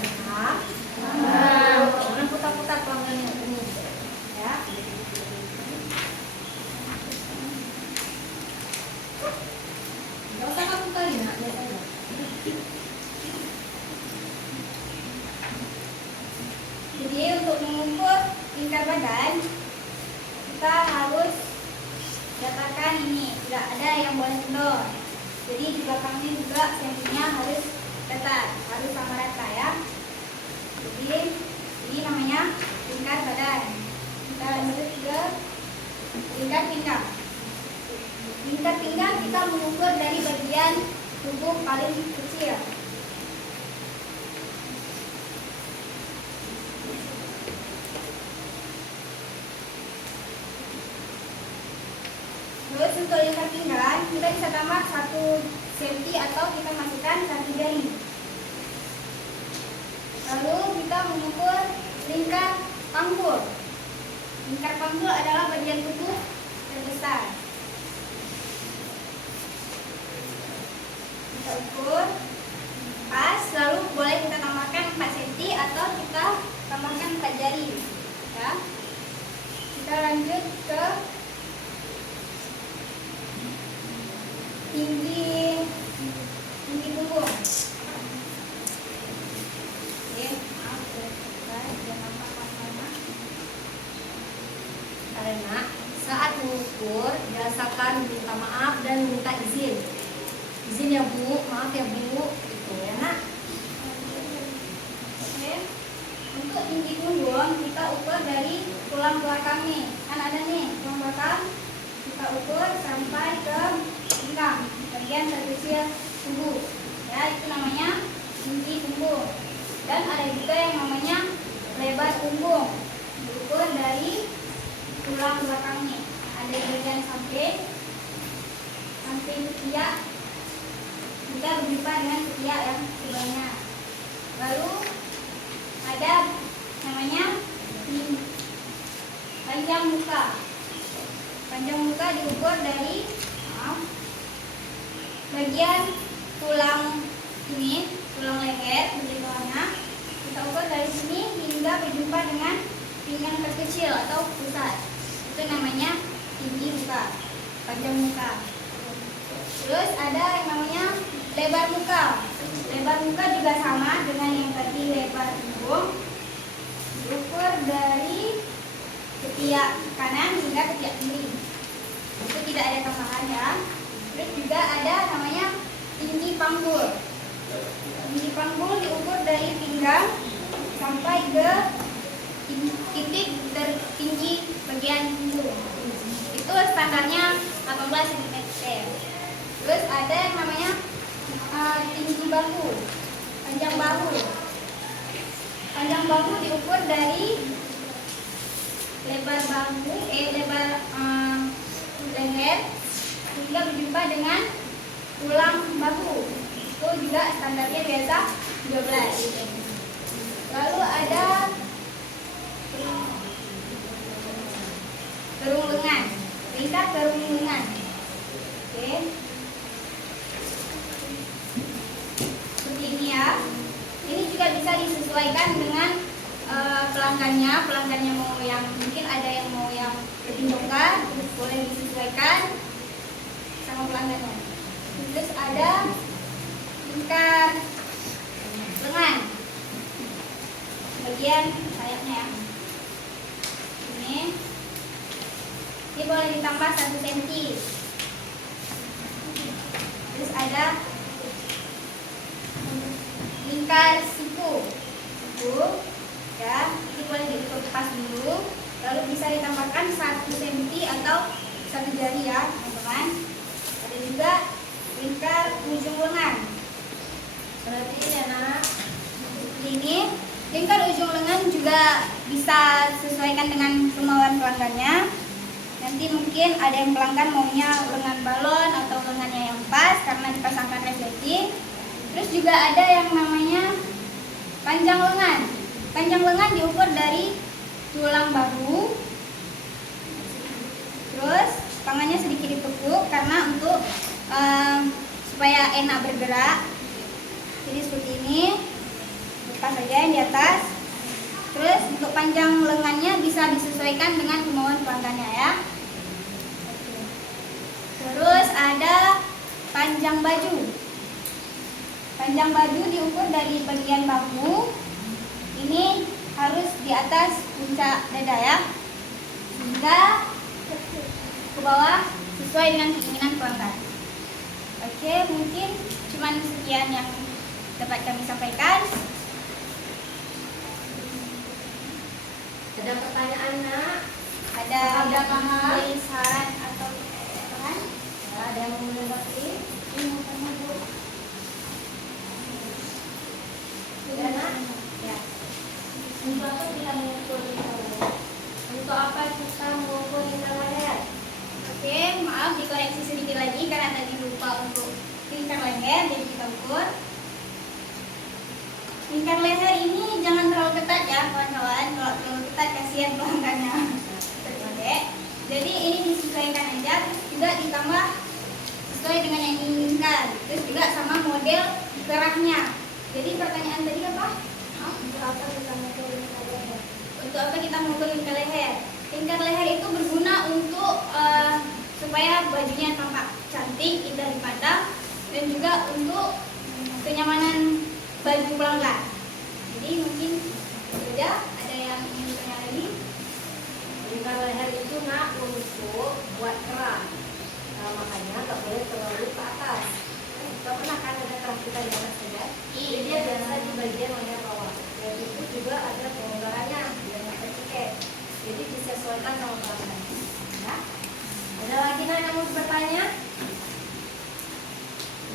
Jangan putar-putar pelanggannya ini. Ya. Nggak usah kamu putarin, nak lihat aja. Jadi untuk mengukur lingkar badan kita harus datakan ini, tidak ada yang boleh kendor. Jadi di belakangnya juga sensinya harus datar, harus sama rata ya. Jadi ini namanya lingkar badan. Kita lanjut ke lingkar pinggang. Lingkar pinggang kita mengukur dari bagian tubuh paling kecil. Terus untuk lingkar pinggang kita bisa tambah 1 cm atau kita masukkan 1 jari. Lalu kita mengukur lingkar panggul. Lingkar panggul adalah bagian tubuh terbesar. Kita ukur pas, lalu boleh kita tambahkan 4 cm atau kita tambahkan 4 jari. Ya. Kita lanjut ke tinggi punggung. Oke, maaf jangan nampak mana. Karena saat mengukur biasakan minta maaf dan minta izin. Izin ya Bu, maaf ya Bu, gitu ya Nak. Oke. Untuk tinggi punggung kita ukur dari tulang belakangnya. Kan ada nih tulang belakang. Kita ukur sampai ke pinggang, bagian terkecil tubuh. Ya, itu namanya tinggi punggung. Dan ada juga yang namanya lebar punggung. Diukur dari tulang belakangnya. Ada di bagian samping ketiak. Kita berjumpa dengan ketiak yang sebelahnya. Lalu ada namanya panjang muka. Panjang muka diukur dari bagian tulang ini, tulang leher di bawahnya. Kita ukur dari sini hingga berjumpa dengan pinggang terkecil atau pusat. Itu namanya tinggi muka, panjang muka. Terus ada yang namanya lebar muka. Lebar muka juga sama dengan yang tadi lebar punggung. Diukur dari ketiak kanan hingga ketiak kiri. Itu tidak ada tambahan ya. Terus juga ada namanya tinggi panggul. Tinggi panggul diukur dari pinggang sampai ke titik tertinggi bagian punggung. Itu standarnya 18 cm. Terus ada yang namanya tinggi bahu, panjang bahu. Panjang bahu diukur dari lebar bahu, lebar leher hingga berjumpa dengan tulang bahu. Itu juga standarnya biasa 12. Lalu ada kerung lengan, lingkar kerung lengan. Oke. Seperti ini ya. Ini juga bisa disesuaikan dengan pelanggannya mau yang mungkin ada yang mau yang lebih longgar, boleh disesuaikan sama pelanggannya. Terus ada lingkar lengan, bagian sayapnya ya. Ini boleh ditambah 1 cm. Terus ada lingkar siku, ya, ini boleh diukur pas dulu, lalu bisa ditambahkan 1 cm atau 1 jari ya teman-teman. Ada juga lingkar ujung lengan. Seperti ini ya Nak. Seperti ini. Lingkar ujung lengan juga bisa sesuaikan dengan kemauan pelanggannya. Nanti mungkin ada yang pelanggan maunya lengan balon atau lengannya yang pas karena dipasangkan reflektif. Terus juga ada yang namanya panjang lengan. Panjang lengan diukur dari tulang bahu. Terus tangannya sedikit ditekuk karena untuk supaya enak bergerak. Jadi seperti ini. Lepas saja yang di atas. Terus untuk panjang lengannya bisa disesuaikan dengan kemauan pelanggannya ya. Terus ada panjang baju. Panjang baju diukur dari bagian bahu. Ini harus di atas puncak dada ya, hingga ke bawah sesuai dengan keinginan pelanggan. Oke, mungkin cuman sekian yang dapat kami sampaikan. Ada pertanyaan Nak? Ada paham? saran atau pertanyaan? Ada yang mau menanggapi? Sudah Nak? Ya. Untuk apa kita mengukur lingkar leher? Untuk apa kita mengukur lingkar leher? Oke, maaf. maaf dikoreksi sedikit lagi karena tadi lupa untuk lingkar leher, jadi kita ukur. Lingkar leher ini jangan terlalu ketat ya kawan-kawan, kalau terlalu ketat kasihan pelanggannya tergodek. Jadi ini disesuaikan aja, terus juga ditambah sesuai dengan yang diinginkan, terus juga sama model kerahnya. Jadi pertanyaan tadi apa? Untuk apa kita mengukur lingkar leher? Lingkar leher itu berguna untuk supaya bajunya tampak cantik, indah dipandang, dan juga untuk kenyamanan baju pelanggan. Jadi mungkin sudah ada yang ingin bertanya lagi? Lingkar leher itu nak untuk buat kerah. Nah, makanya nggak boleh terlalu ke atas. Kita pernah kan ada kerah kita di atas saja. Jadi dia biasa di bagian leher bawah. Dan itu juga ada pelonggarannya biar nggak tercekek. Jadi disesuaikan sama pelanggan. Ya. Ada lagi nak yang mau bertanya?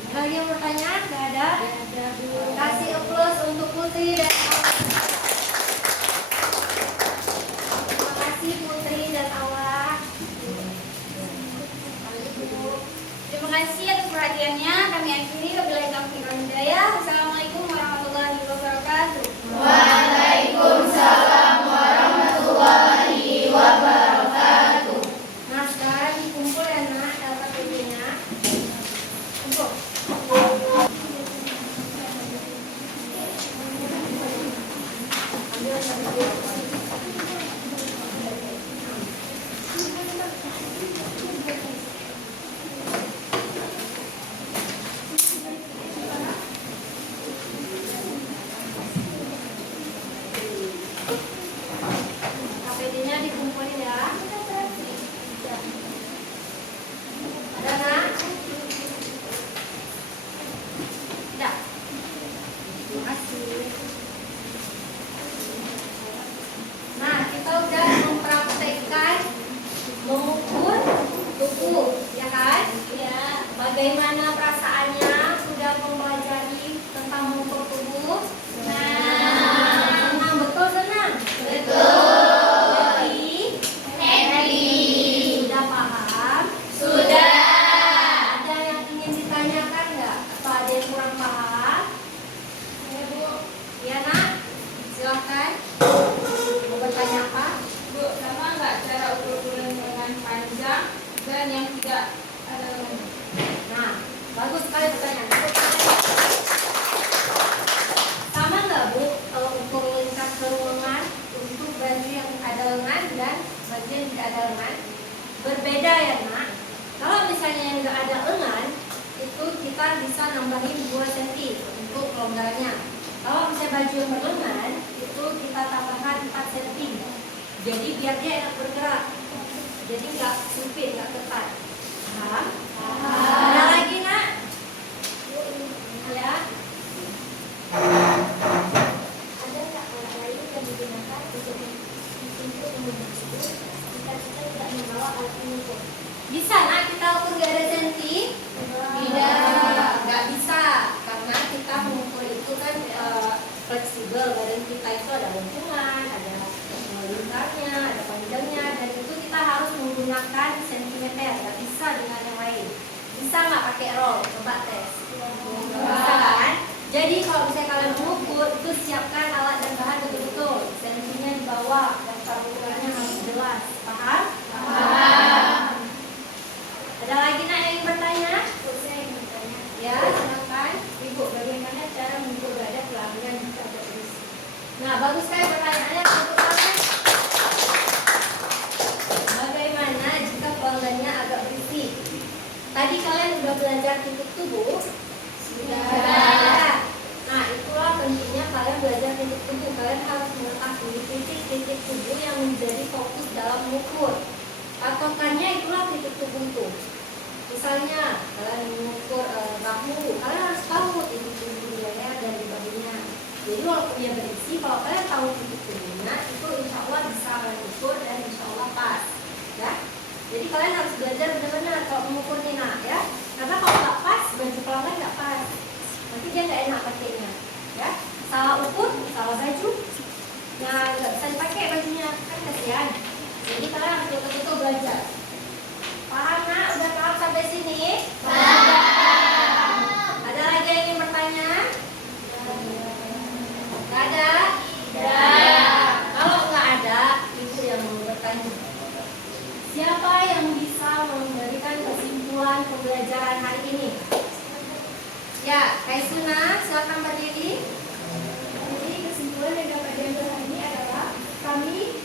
Ada lagi yang mau bertanya? Nggak ada? Kasih aplaus untuk Putri dan Awa. Terima kasih Putri dan Awa. Terima kasih atas perhatiannya. Kami akhiri. Wabillahi taufiq wal hidayah. Assalamualaikum warahmatullahi wabarakatuh. Waalaikumsalam warahmatullahi wabarakatuh. Nah sekarang dikumpul ya nak LKPD-nya. Kumpul. Ambil satu. KPD-nya dikumpulin ya. Ada nak? Tidak. Terima kasih. Nah, kita udah mempraktekkan mengukur tubuh, ya kan? Ya. Bagaimana perasaannya? Sudah mempelajari tentang mengukur tubuh? Senang, betul senang? Happy? Sudah paham? Sudah. Ada yang ingin ditanyakan nggak? Atau ada yang kurang paham? Ya Bu. Ya nak? Silahkan. Mau bertanya apa? Bu, sama nggak cara ukur-ukuran dengan panjang dan yang tidak ada lengan? Nah, bagus sekali pertanyaan. Sama nggak Bu kalau ukur lingkar lengan untuk baju yang ada lengan dan baju yang tidak ada lengan? Berbeda ya nak. Kalau misalnya yang nggak ada lengan, itu kita bisa nambahin 2 cm untuk kelonggarannya. Kalau misalnya baju yang berlengan, itu kita tambahkan 4 cm. Jadi biar dia enak bergerak. Jadi nggak sempit, nggak ketat. Paham? Ada lagi nak? Ya. Ada nggak alat lain yang digunakan untuk mengukur? Kita tidak membawa alat mengukur. Bisa nak kita ukur nggak ada senti? Tidak, nggak bisa karena kita mengukur itu kan fleksibel. Badan kita itu ada lengkungan, ada lingkarnya, ada panjangnya, dan itu kita harus menggunakan sentimeter. Nggak bisa dengan yang lain. Bisa nggak pakai roll? Coba tes. Bisa kan? Jadi kalau misalnya kalian mengukur itu siapkan alat dan bahan betul-betul. Sentinya di bawah dan ukurannya harus jelas. Paham? Paham. Ada lagi nak yang ingin bertanya? Saya ingin bertanya. Ya, silakan. Ibu, bagaimana cara mengukur badan pelanggan jika ada berisi? Nah, bagus sekali pertanyaannya untuk kalian. Bagaimana jika pelanggannya agak berisi? Tadi kalian sudah belajar titik tubuh? Sudah. Nah, itulah pentingnya kalian belajar titik tubuh. Kalian harus mengetahui titik-titik tubuh yang menjadi fokus dalam mengukur. Patokannya itulah titik tubuh itu. Misalnya kalian mengukur bahu, kalian harus tahu titik tubuh di leher dan di bahunya. Jadi walaupun dia berisi, kalau kalian tahu titik tubuhnya, itu insya Allah bisa kalian ukur dan insya Allah pas. Ya. Jadi kalian harus belajar benar-benar kalau mengukur nih nak, ya. Karena kalau nggak pas, baju pelanggan nggak pas. Nanti dia nggak enak pakainya. Ya. Salah ukur, salah baju. Nah, nggak bisa dipakai bajunya, kan kasihan. Jadi kalian harus betul-betul belajar. Paham nak? Udah tahu? sampai sini? Ada lagi yang ingin bertanya? Nggak ada? Kalau nggak ada, ibu yang mau bertanya. Siapa yang bisa memberikan kesimpulan pembelajaran hari ini? Ya, Kaisuna, silakan berdiri. Jadi kesimpulan yang dapat diambil hari ini adalah kami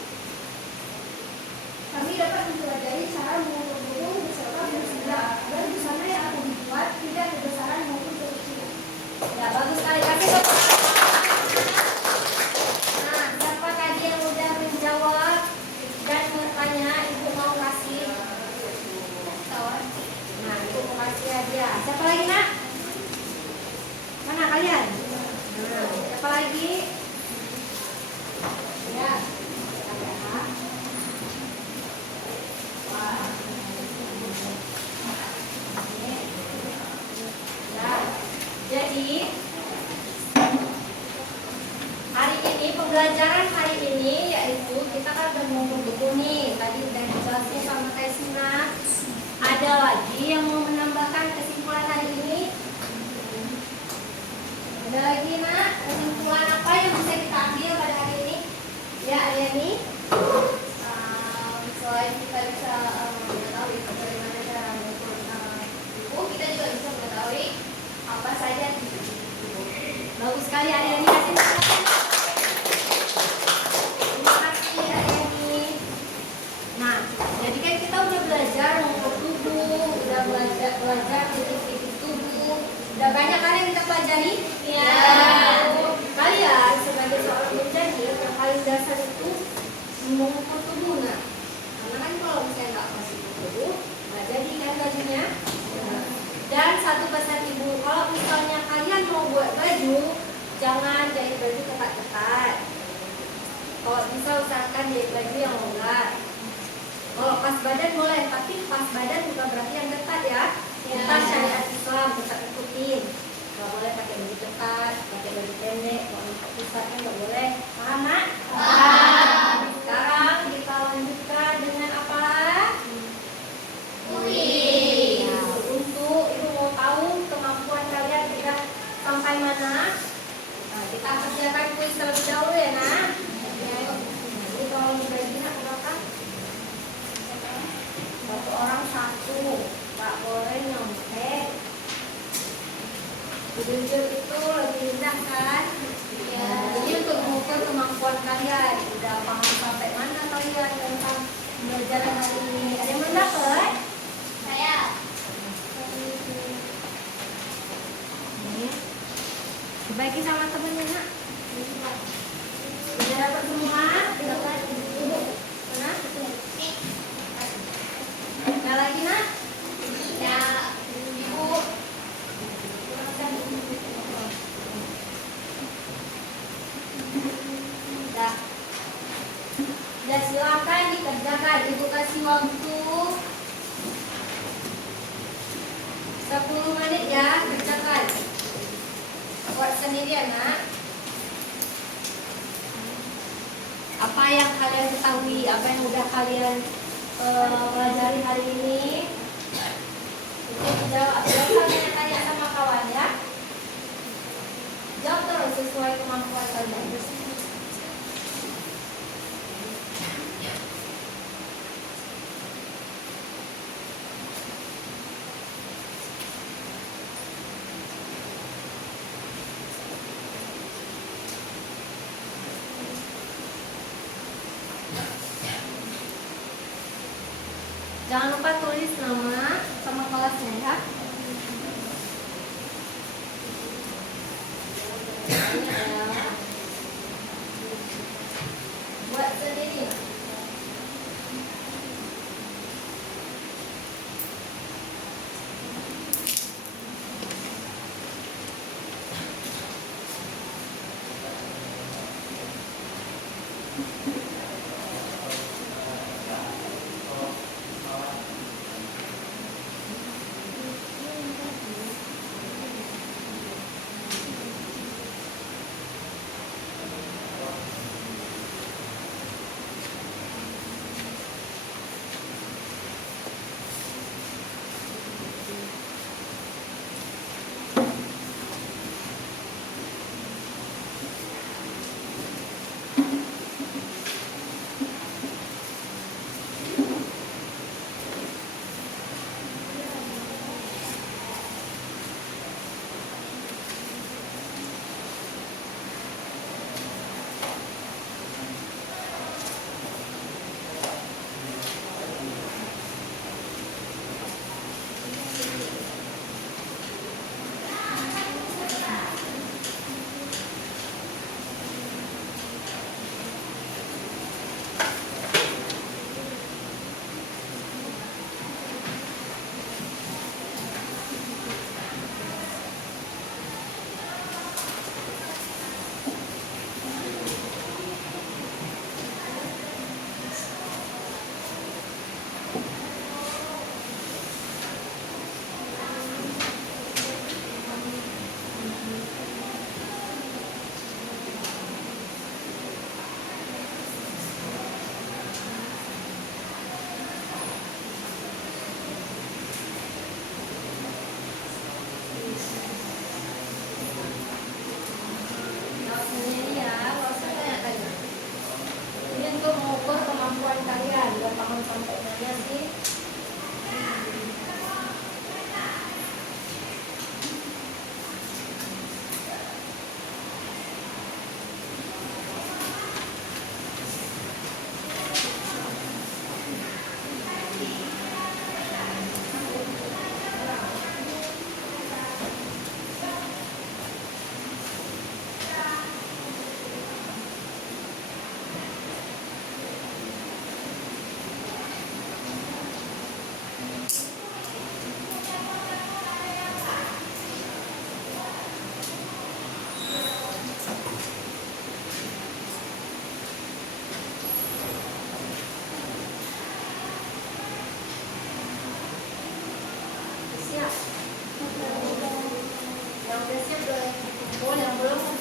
dapat mempelajari cara mengukur burung beserta busana agar busana yang akan dibuat tidak kebesaran maupun kekecilan. Ya, bagus sekali. Kasih tepuk tangan. Nah, siapa tadi yang udah menjawab dan bertanya, ibu mau kasih? Nah, ibu mau kasih hadiah. Siapa lagi, nak? Mana kalian? Nah, siapa lagi? Ya. Ada. Wah. Ya. Jadi hari ini pembelajaran hari ini yaitu kita kan udah mengumpul buku nih. Tadi udah dijelasin sama Kaisina. Ada lagi yang mau menambahkan kesimpulan hari ini? Ada lagi, nak? Kesimpulan apa yang bisa kita ambil pada hari ini? Ya, Ariani. Selain kita bisa mengetahui bagaimana cara mengukur buku, kita juga bisa mengetahui apa saja di buku. Bagus sekali, Ariani. Kasih tangan. Terima kasih, Ariani. Nah, jadi kan kita udah belajar mengukur tubuh, udah belajar titik-titik tubuh. Udah banyak kali yang kita pelajari? Iya. Kalian sebagai seorang penjahit yang paling dasar itu mengukur tubuh, nah. Karena kan kalau misalnya nggak kasih tubuh, nggak jadi kan bajunya. Dan satu pesan ibu, kalau misalnya kalian mau buat baju, jangan jahit baju ketat-ketat. Kalau bisa usahakan jahit baju yang longgar. Kalau pas badan boleh, tapi pas badan bukan berarti yang ketat ya. Kita syariat Islam tetap ikutin. Nggak boleh pakai baju ketat, pakai baju pendek, kalau pusatnya nggak boleh. Paham, Nak? Paham. Sekarang kita lanjutkan dengan apa? Kuis. Ya, untuk ibu mau tahu kemampuan kalian sudah sampai mana? Nah, kita kerjakan kuis terlebih dahulu ya, Nak. Jadi kalau dibagi nak berapa? Satu orang satu, nggak boleh nyontek. Jujur itu lebih rendah kan? Ya. Jadi untuk mengukur kemampuan kalian, udah paham sampai mana kalian tentang pembelajaran hari ini? Ada yang belum dapat? Saya Ini. Dibagi sama temennya, Nak. Sudah dapat semua? Dapat. Mana? Ada lagi, Nak? ya ibu Dah. Dan silakan dikerjakan. Ibu kasih waktu 10 menit ya, kerjakan. Buat sendirian, Nak. Apa yang kalian ketahui, apa yang udah kalian pelajari hari ini, itu jawab. Jangan tanya-tanya sama kawan ya. Jawab terus sesuai kemampuan kalian. Jangan lupa tulis nama sama kelasnya ya. Ini adalah buat sendiri.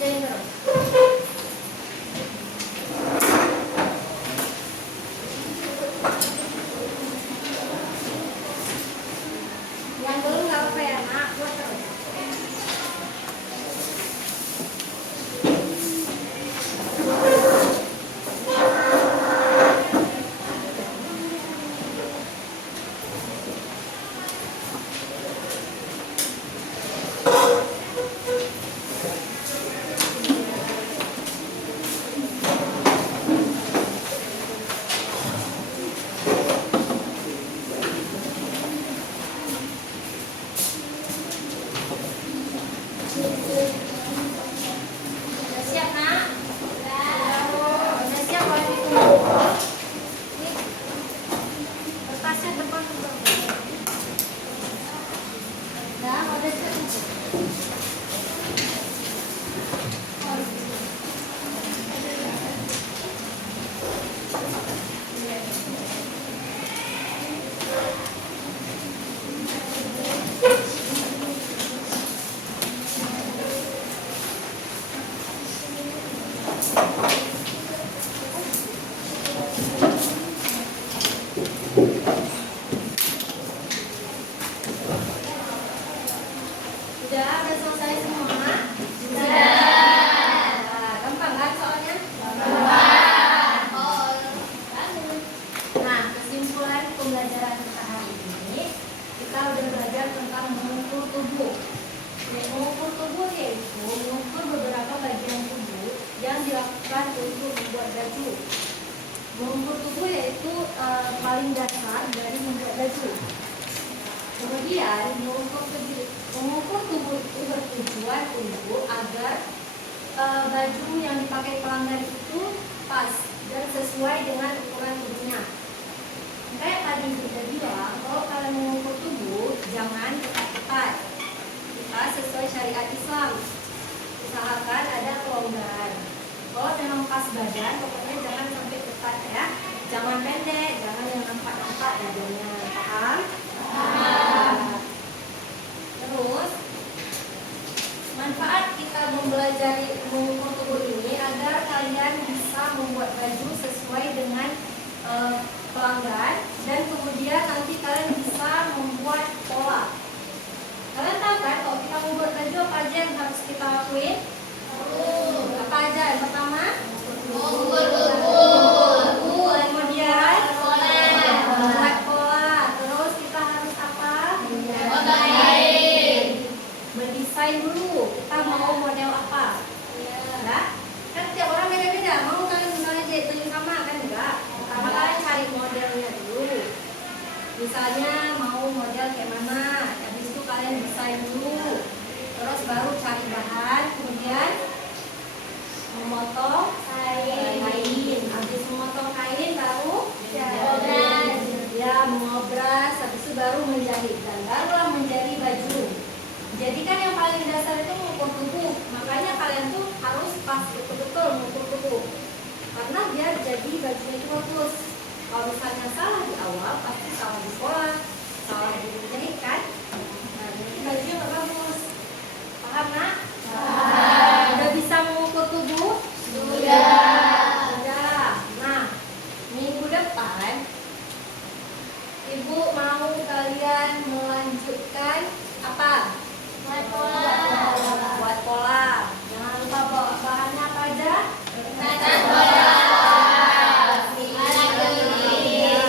kerjain terus. Yang belum nggak apa-apa ya nak, buat terus. Udah siap nak? Udah siap kalau ditunggu. Nih, kertasnya depan dulu. Udah siap. Udah selesai semua? Gampang kan soalnya? Nah, kesimpulan pembelajaran kita hari ini, kita udah belajar tentang mengukur tubuh. Mengukur tubuh yaitu mengukur beberapa bagian tubuh yang dilakukan untuk membuat baju. Mengukur tubuh yaitu paling dasar dari membuat baju. Kemudian mengukur tubuh itu bertujuan untuk agar baju yang dipakai pelanggan itu pas dan sesuai dengan ukuran tubuhnya. Kayak tadi sudah bilang, kalau kalian mengukur tubuh jangan ketat-ketat. Kita sesuai syariat Islam. Usahakan ada kelonggaran. Kalau memang pas badan, pokoknya jangan sampai ketat ya. Jangan pendek, jangan yang nampak-nampak badannya. Paham? Terus manfaat kita mempelajari mengukur tubuh ini agar kalian bisa membuat baju sesuai dengan pelanggan dan kemudian nanti kalian bisa membuat pola. Kalian tahu kan kalau kita membuat baju apa aja yang harus kita lakuin? Apa aja? Yang pertama mengukur tubuh. Kemudian buat pola. Terus kita harus apa? Mendesain dulu. Kita mau model apa? Nah, kan tiap orang beda-beda. Mau kalian misalnya jahit baju sama kan enggak? Pertama kalian cari modelnya dulu. Misalnya mau model kayak mana? Habis itu kalian desain dulu. Terus baru cari bahan, kemudian memotong kain. Habis memotong kain baru mengobras. Habis itu baru menjahit dan barulah menjadi baju. Jadi kan yang paling dasar itu mengukur tubuh. Makanya kalian tuh harus pas betul-betul mengukur tubuh. Karena biar jadi bajunya itu bagus. Kalau misalnya salah di awal, pasti salah di pola, salah di menjahit kan? Nah, jadi bajunya nggak bagus. Paham nak? Udah bisa mengukur tubuh? Sudah. Nah, minggu depan Ibu mau kalian melanjutkan apa? Buat pola. Jangan lupa bawa bahannya apa aja?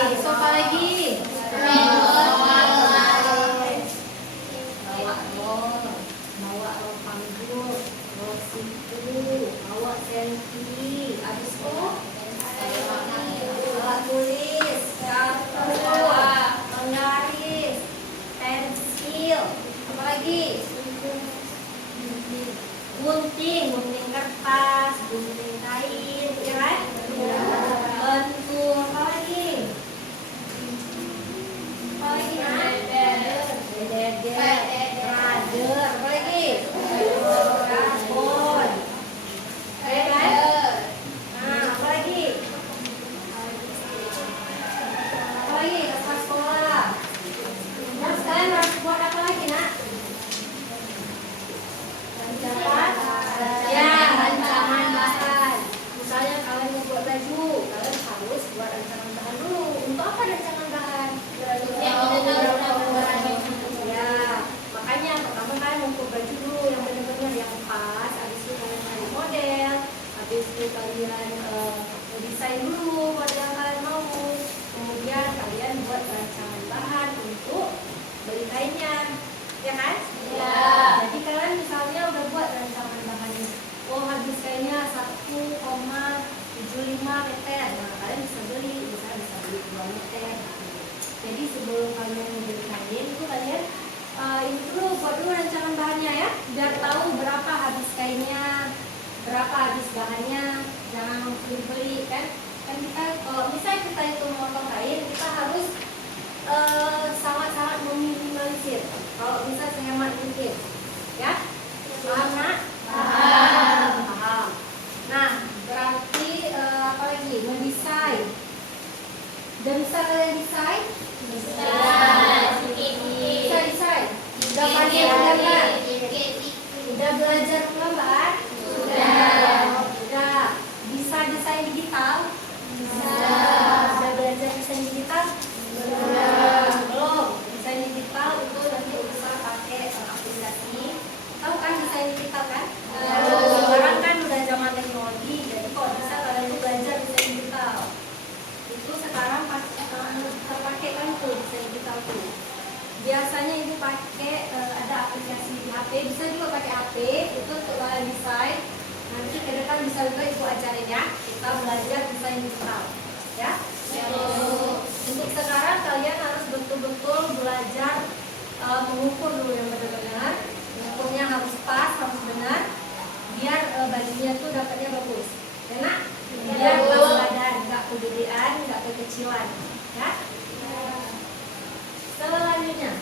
Besok apa lagi? Bawa rok panggung, rok siku, bawa senti, habis itu alat tulis, kartu, penggaris, pensil, apa lagi? Gunting kertas, gunting kain, ya. kain. Jadi sebelum kalian membeli kain itu kalian ini dulu buat dulu rancangan bahannya ya, biar tahu berapa habis kainnya, berapa habis bahannya. Jangan beli-beli kan kita kalau misalnya kita itu memotong kain, kita harus sangat-sangat meminimalisir. Kalau bisa sehemat mungkin, ya. Paham nak? Paham. Nah, berarti apa lagi? Mendesain. Udah bisa kalian desain? Bisa desain? Udah pandai menggambar? Udah belajar menggambar? Udah. Bisa desain digital? Udah belajar desain digital? Belum. Desain digital itu nanti bisa pakai aplikasi. Tahu kan desain digital kan? Sekarang kan udah zaman teknologi, jadi kalau bisa kalian itu belajar desain digital. Itu sekarang terpakai kan tuh desain digital tuh. Biasanya ibu pakai ada aplikasi di HP, bisa juga pakai HP itu untuk kalian desain. Nanti ke depan bisa juga ibu ajarin ya. Kita belajar desain digital, ya. Untuk sekarang kalian harus betul-betul belajar mengukur dulu yang benar-benar. Mengukurnya harus pas, harus benar, biar bajunya tuh dapatnya bagus. Enak? Biar pas badan, nggak kegedean, nggak kekecilan, ya. Selanjutnya,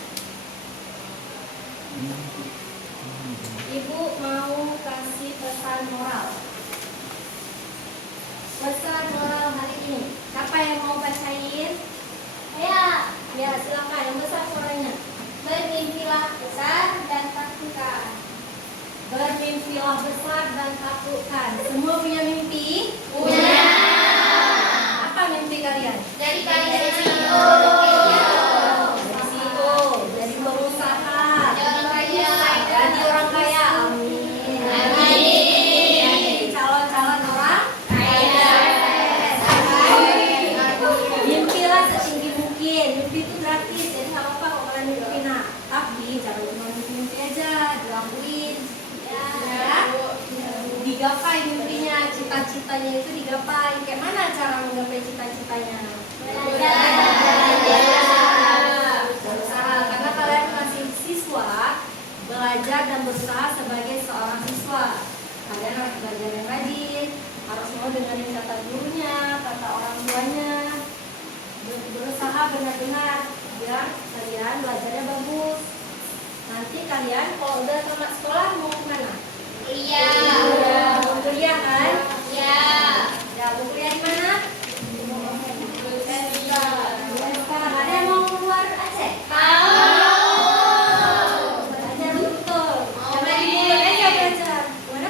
ibu mau kasih pesan moral. Pesan moral hari ini, siapa yang mau bacain? Ya, silakan. Yang besar suaranya. Bermimpilah besar dan takutkan. Bermimpilah besar dan takutkan. Semua punya mimpi? Punya. Apa mimpi kalian? Jadi kalian CEO. Jadi CEO, jadi pengusaha, Jangan kaya. jadi orang kaya. Amin. Amin. Jadi calon-calon orang Kaya. mimpilah setinggi mungkin. Mimpi itu gratis, jadi nggak apa-apa kalau kalian mimpi. Nah, tapi jangan cuma mimpi aja, dilakuin. Ya, digapai mimpinya, cita-citanya itu digapai. Kayak mana cara menggapai cita-citanya? Berusaha, karena kalian masih siswa, belajar dan berusaha sebagai seorang siswa. Kalian harus belajar yang rajin, harus mau dengerin kata gurunya, kata orang tuanya, berusaha benar-benar biar kalian belajarnya bagus. Nanti kalian kalau udah tamat sekolah mau kemana? Iya. Mau kuliah kan? Iya. Ya, mau kuliah di mana? Sekarang ada yang mau keluar Aceh? Belajar betul. Jangan di mulut aja belajar. Gimana?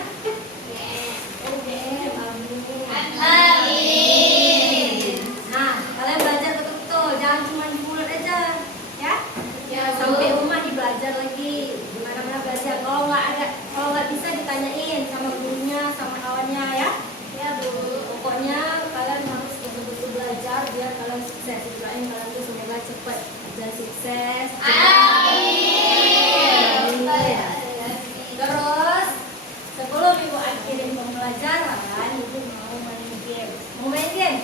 Amin. Nah, kalian belajar betul-betul. Jangan cuma di mulut aja, ya? Sampai rumah dibelajar lagi. Di mana-mana belajar. Kalau nggak bisa ditanyain sama gurunya, sama kawannya, ya? Ya, Bu. Pokoknya kalian harus betul-betul belajar biar kalian sukses. Doain kalian tuh semoga cepat dan sukses. Amin. Terus sebelum ibu akhirin pembelajaran, ibu mau main game. Mau main game?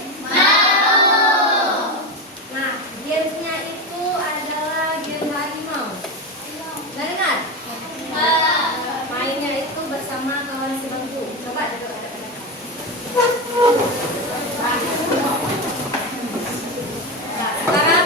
Nah, gamenya itu adalah game harimau. Udah dengar? Mainnya itu bersama kawan sebangku. Coba duduk. Nah, sekarang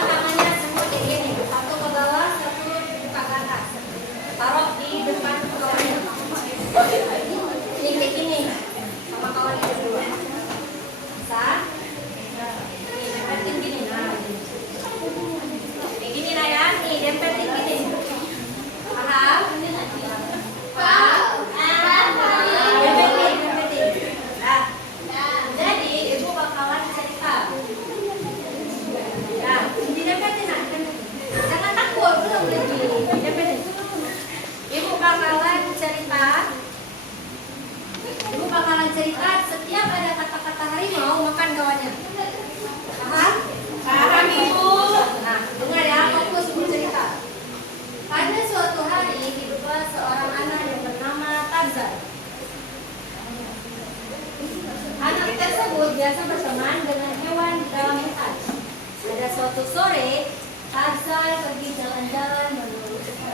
sore, Tarzan pergi jalan-jalan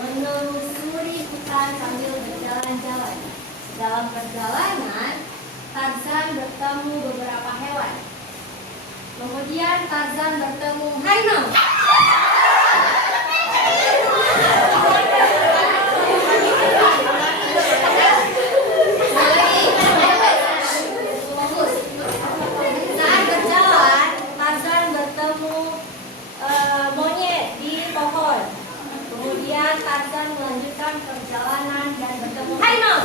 menelusuri hutan sambil berjalan-jalan. Dalam perjalanan, Tarzan bertemu beberapa hewan. Kemudian Tarzan bertemu harimau. Bagus. Saat berjalan, Tarzan bertemu monyet di pohon. Kemudian Tarzan melanjutkan perjalanan dan bertemu harimau.